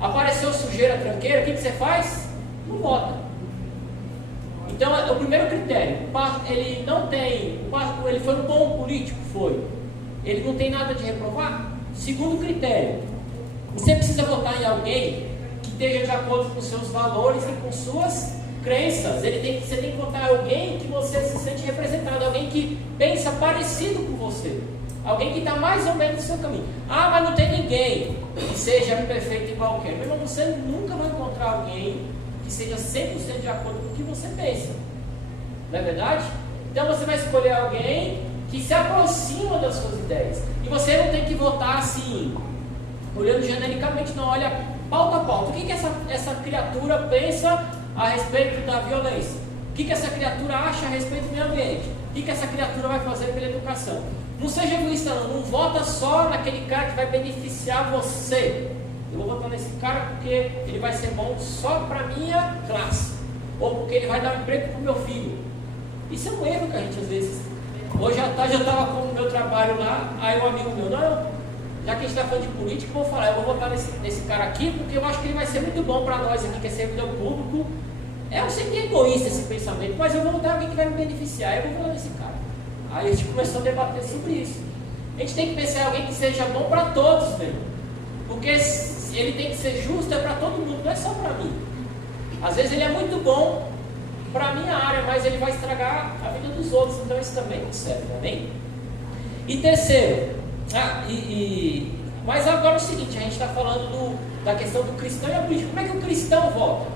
Apareceu sujeira, tranqueira, o que você faz? Não vota. Então é o primeiro critério. Ele não tem, ele foi um bom político? Foi. Ele não tem nada de reprovar? Segundo critério, você precisa votar em alguém que esteja de acordo com seus valores e com suas crenças. Você tem que votar em alguém que você se sente representado, alguém que pensa parecido com você, alguém que está mais ou menos no seu caminho. Ah, mas não tem ninguém que seja perfeito igual quer. Meu irmão, você nunca vai encontrar alguém que seja 100% de acordo com o que você pensa. Não é verdade? Então você vai escolher alguém que se aproxima das suas ideias. E você não tem que votar assim, olhando genericamente, não, olha pauta a pauta. O que essa criatura pensa a respeito da violência? O que essa criatura acha a respeito do meio ambiente? O que essa criatura vai fazer pela educação? Não seja egoísta, não vota só naquele cara que vai beneficiar você. Eu vou votar nesse cara porque ele vai ser bom só para a minha classe, ou porque ele vai dar um emprego para o meu filho. Isso é um erro que a gente às vezes... Hoje à tarde eu estava com o meu trabalho lá, aí um amigo meu, não, já que a gente está falando de política, eu vou falar, eu vou votar nesse cara aqui, porque eu acho que ele vai ser muito bom para nós aqui, que é servidor público. Eu sei que é egoísta esse pensamento, mas eu vou votar alguém que vai me beneficiar, eu vou votar nesse cara. Aí a gente começou a debater sobre isso. A gente tem que pensar em alguém que seja bom para todos, velho. Porque ele tem que ser justo, é para todo mundo, não é só para mim. Às vezes ele é muito bom para a minha área, mas ele vai estragar a vida dos outros, então isso também não serve, amém? E terceiro, mas agora é o seguinte, a gente está falando da questão do cristão e a política. Como é que o cristão vota?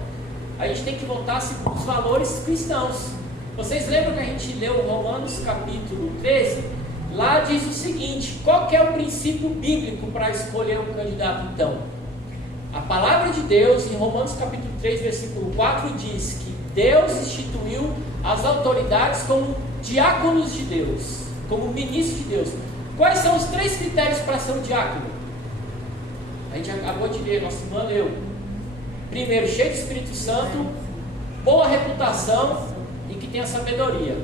A gente tem que votar segundo os valores cristãos. Vocês lembram que a gente leu Romanos capítulo 13? Lá diz o seguinte, qual que é o princípio bíblico para escolher um candidato então? A palavra de Deus em Romanos capítulo 3, versículo 4 diz que Deus instituiu as autoridades como diáconos de Deus, como ministros de Deus. Quais são os 3 critérios para ser um diácono? A gente acabou de ler, nossa irmã leu. Primeiro, cheio do Espírito Santo, boa reputação e que tenha sabedoria.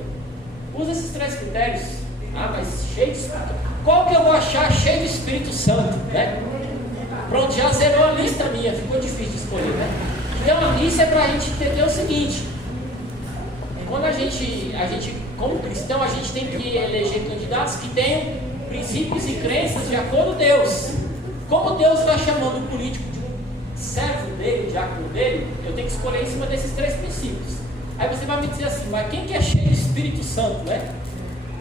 Usa esses 3 critérios. Ah, mas cheio de Espírito. Qual que eu vou achar cheio do Espírito Santo, né? Pronto, já zerou a lista minha, ficou difícil. escolher, né? Então, isso é para a gente entender o seguinte: quando a gente, como cristão, a gente tem que eleger candidatos que tenham princípios e crenças de acordo com Deus. Como Deus está chamando o político de um servo dele, diácono dele, eu tenho que escolher em cima desses 3 princípios. Aí você vai me dizer assim, mas quem que é cheio do Espírito Santo, né?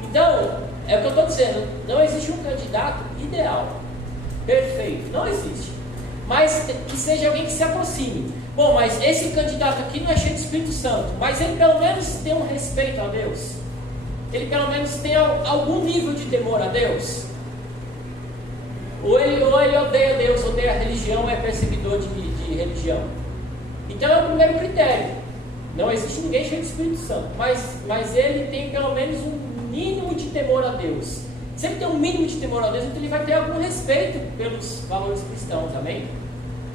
Então, é o que eu estou dizendo, não existe um candidato ideal, perfeito, não existe. Mas que seja alguém que se aproxime. Bom, mas esse candidato aqui não é cheio do Espírito Santo, mas ele pelo menos tem um respeito a Deus. Ele pelo menos tem algum nível de temor a Deus. Ou ele odeia Deus, odeia a religião, é perseguidor de religião. Então é o primeiro critério. Não existe ninguém cheio do Espírito Santo, mas ele tem pelo menos um mínimo de temor a Deus. Se ele tem um mínimo de temor a Deus, então ele vai ter algum respeito pelos valores cristãos, amém?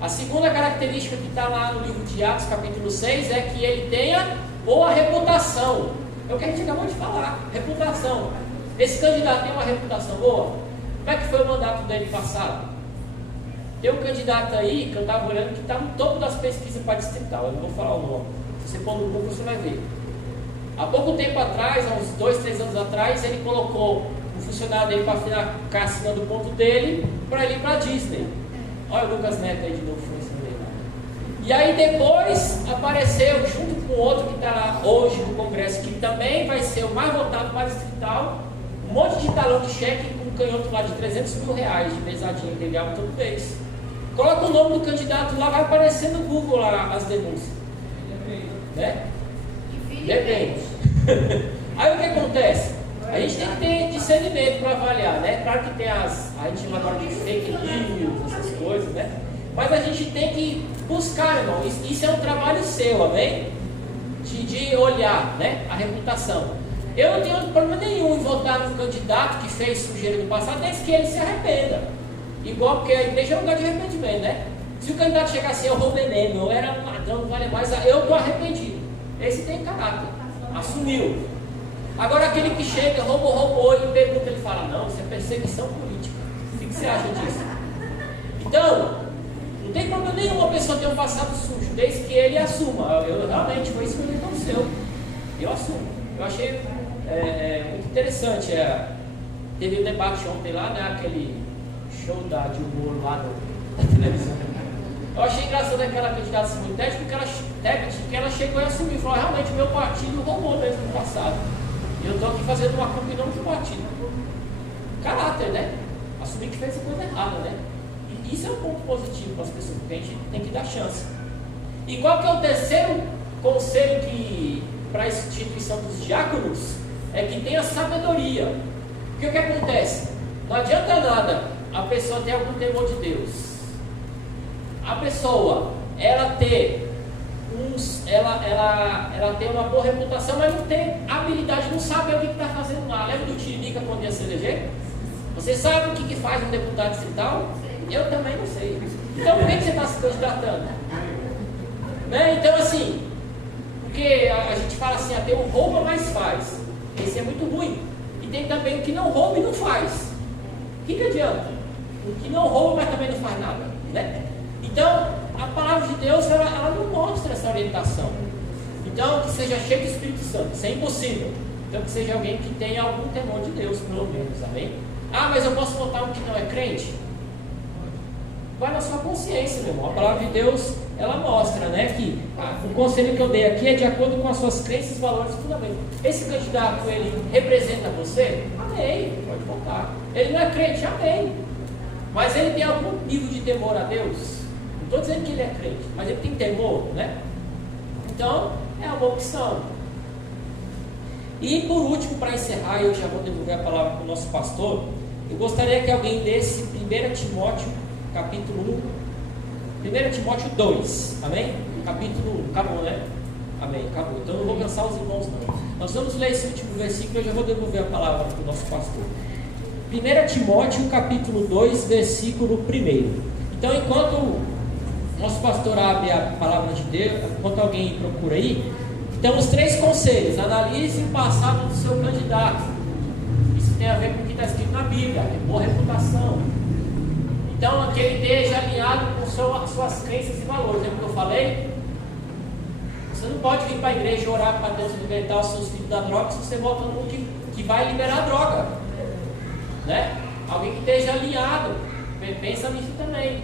A segunda característica que está lá no livro de Atos, capítulo 6, é que ele tenha boa reputação. É o que a gente acabou de falar, reputação. Esse candidato tem uma reputação boa? Como é que foi o mandato dele passado? Tem um candidato aí, que eu estava olhando, que está no topo das pesquisas para distrital, eu não vou falar o nome. Se você pôr no Google, você vai ver. Há pouco tempo atrás, há uns 2, 3 anos atrás, ele colocou um funcionário dele para ficar assinando o ponto dele, para ele ir para a Disney. Olha o Lucas Neto aí de novo, e aí depois apareceu, junto com outro que está lá hoje no Congresso, que também vai ser o mais votado para distrital, um monte de talão de cheque com um canhoto lá de 300 mil reais de mesadinha que ele ganhava todo mês. Coloca o nome do candidato lá, vai aparecer no Google lá as denúncias. Né? Depende. Aí o que acontece? A gente tem que ter discernimento para avaliar, né? Claro que tem a gente chama agora de fake news, essas coisas, né? Mas a gente tem que buscar, irmão. Isso é um trabalho seu, amém? De olhar, né? A reputação. Eu não tenho problema nenhum em votar num candidato que fez sujeira no passado, desde que ele se arrependa. Igual, porque a igreja é um lugar de arrependimento, né? Se o candidato chegar assim, eu roubei mesmo, eu era um ladrão, não vale mais, eu estou arrependido. Esse tem caráter, assumiu. Agora aquele que chega, roubou e pergunta, ele fala, não, isso é perseguição política. O que você acha disso? Então, não tem problema nenhum a pessoa ter um passado sujo, desde que ele assuma. Eu realmente, foi isso que me aconteceu. Eu assumo. Eu achei muito interessante. Teve um debate ontem lá, né? Aquele show de humor lá da televisão. Eu achei engraçado aquela candidata Simone Tebet, porque ela chegou e assumiu. Falou, realmente, meu partido roubou mesmo no passado. E eu estou aqui fazendo uma culpa em nome do partido. Caráter, né? Assumir que fez a coisa errada, né? E isso é um ponto positivo para as pessoas, porque a gente tem que dar chance. E qual que é o terceiro conselho para a instituição dos diáconos? É que tenha sabedoria. Porque o que acontece? Não adianta nada a pessoa ter algum temor de Deus. A pessoa, ela ter uma boa reputação, mas não tem habilidade, não sabe o que está fazendo lá. Lembra do Tiririca quando ia se eleger? Você sabe o que faz um deputado distrital? Eu também não sei. Então por que você está se candidatando? Né? Então assim, porque a gente fala assim, tem um rouba, mas faz. Esse é muito ruim. E tem também o que não rouba e não faz. O que adianta? O que não rouba, mas também não faz nada, né? Então, a palavra de Deus, ela não mostra essa orientação. Então, que seja cheio do Espírito Santo, isso é impossível. Então, que seja alguém que tenha algum temor de Deus, pelo menos, amém? Ah, mas eu posso votar um que não é crente? Vai na sua consciência, meu irmão. A palavra de Deus, ela mostra, né, que o conselho que eu dei aqui é de acordo com as suas crenças, valores e fundamentos. Esse candidato, ele representa você? Amém, pode votar. Ele não é crente? Amém. Mas ele tem algum nível de temor a Deus? Não estou dizendo que ele é crente, mas ele tem temor, né? Então, é uma opção. E por último, para encerrar, eu já vou devolver a palavra para o nosso pastor. Eu gostaria que alguém desse 1 Timóteo, capítulo 1. 1 Timóteo 2, amém? Capítulo 1, acabou, né? Amém, acabou. Então eu não vou cansar os irmãos, não. Nós vamos ler esse último versículo e eu já vou devolver a palavra para o nosso pastor. 1 Timóteo, capítulo 2, versículo 1. Então, enquanto o nosso pastor abre a palavra de Deus, enquanto alguém procura aí, então os 3 conselhos. Analise o passado do seu candidato. Isso tem a ver com o que está escrito na Bíblia, boa reputação. Então, que ele esteja alinhado com suas crenças e valores. Lembra que eu falei? Você não pode vir para a igreja e orar para Deus libertar os seus filhos da droga se você volta no que vai liberar a droga, né? Alguém que esteja alinhado. Pensa nisso também.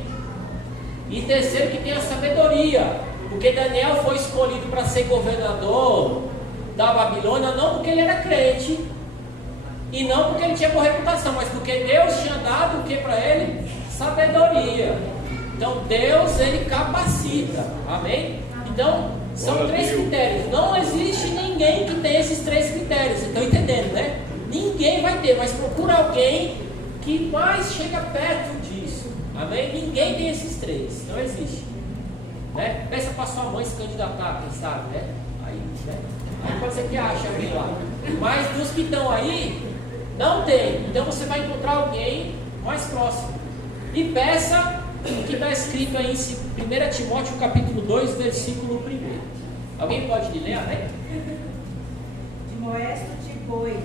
E terceiro, que tenha sabedoria. Porque Daniel foi escolhido para ser governador da Babilônia, não porque ele era crente, e não porque ele tinha boa reputação, mas porque Deus tinha dado o que para ele? Sabedoria. Então Deus, ele capacita. Amém? Então, são três critérios. Não existe ninguém que tenha esses três critérios. Vocês estão entendendo, né? Ninguém vai ter, mas procura alguém que mais chega perto disso. Amém? Ninguém tem esses três. Não existe. Né? Peça para sua mãe se candidatar, quem sabe, né? Aí pode ser que ache alguém lá. Mas dos que estão aí, não tem. Então você vai encontrar alguém mais próximo. E peça o que está escrito aí em 1 Timóteo capítulo 2, versículo 1. Alguém pode ler, né? Demoesto-te, pois,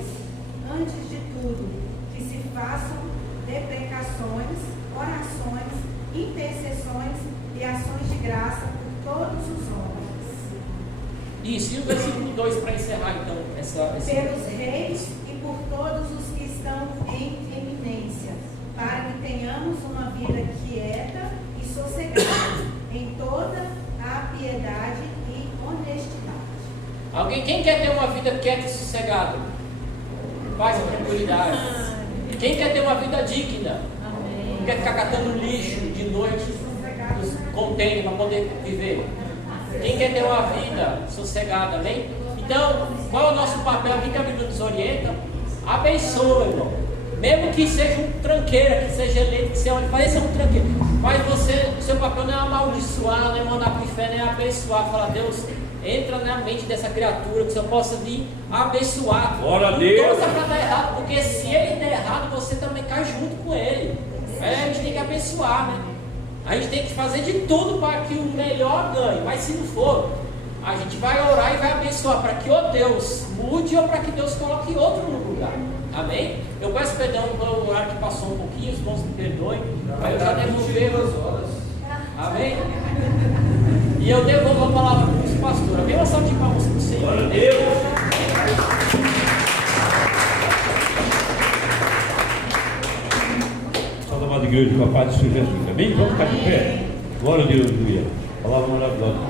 antes de tudo, que se façam deprecações, orações, intercessões e ações de graça por todos os homens. Isso, e o versículo 2 para encerrar então Pelos reis e por todos os que estão em eminência, para que tenhamos uma vida quieta e sossegada, em toda a piedade e honestidade. Quem quer ter uma vida quieta e sossegada? Paz e tranquilidade. Quem quer ter uma vida digna? Não quer ficar catando lixo de noite nos containers para poder viver? Quem quer ter uma vida sossegada, amém? Então, qual é o nosso papel aqui que a Bíblia nos orienta? Abençoa, irmão. Mesmo que seja um tranqueira, que seja eleito, que você olhe, pareça um tranqueiro. Mas o seu papel não é amaldiçoar, não é mandar para o inferno, é abençoar. Falar, Deus, entra na mente dessa criatura, que você possa vir abençoar. Glória a Deus. Não torça para dar errado, porque se ele der errado, você também cai junto com ele. A gente tem que abençoar, né? A gente tem que fazer de tudo para que o melhor ganhe. Mas se não for, a gente vai orar e vai abençoar para que ou Deus mude ou para que Deus coloque outro no lugar. Amém? Eu peço perdão pelo horário que passou um pouquinho, os irmãos me perdoem, mas eu já devolver. Amém? E eu devolvo a palavra para os pastores. Amém? Uma salva de palmas para o Senhor. Glória a Deus. Salve a amada igreja, com a paz do Senhor Jesus. Amém? Vamos ficar de pé. Glória a Deus, aleluia. Palavra maravilhosa.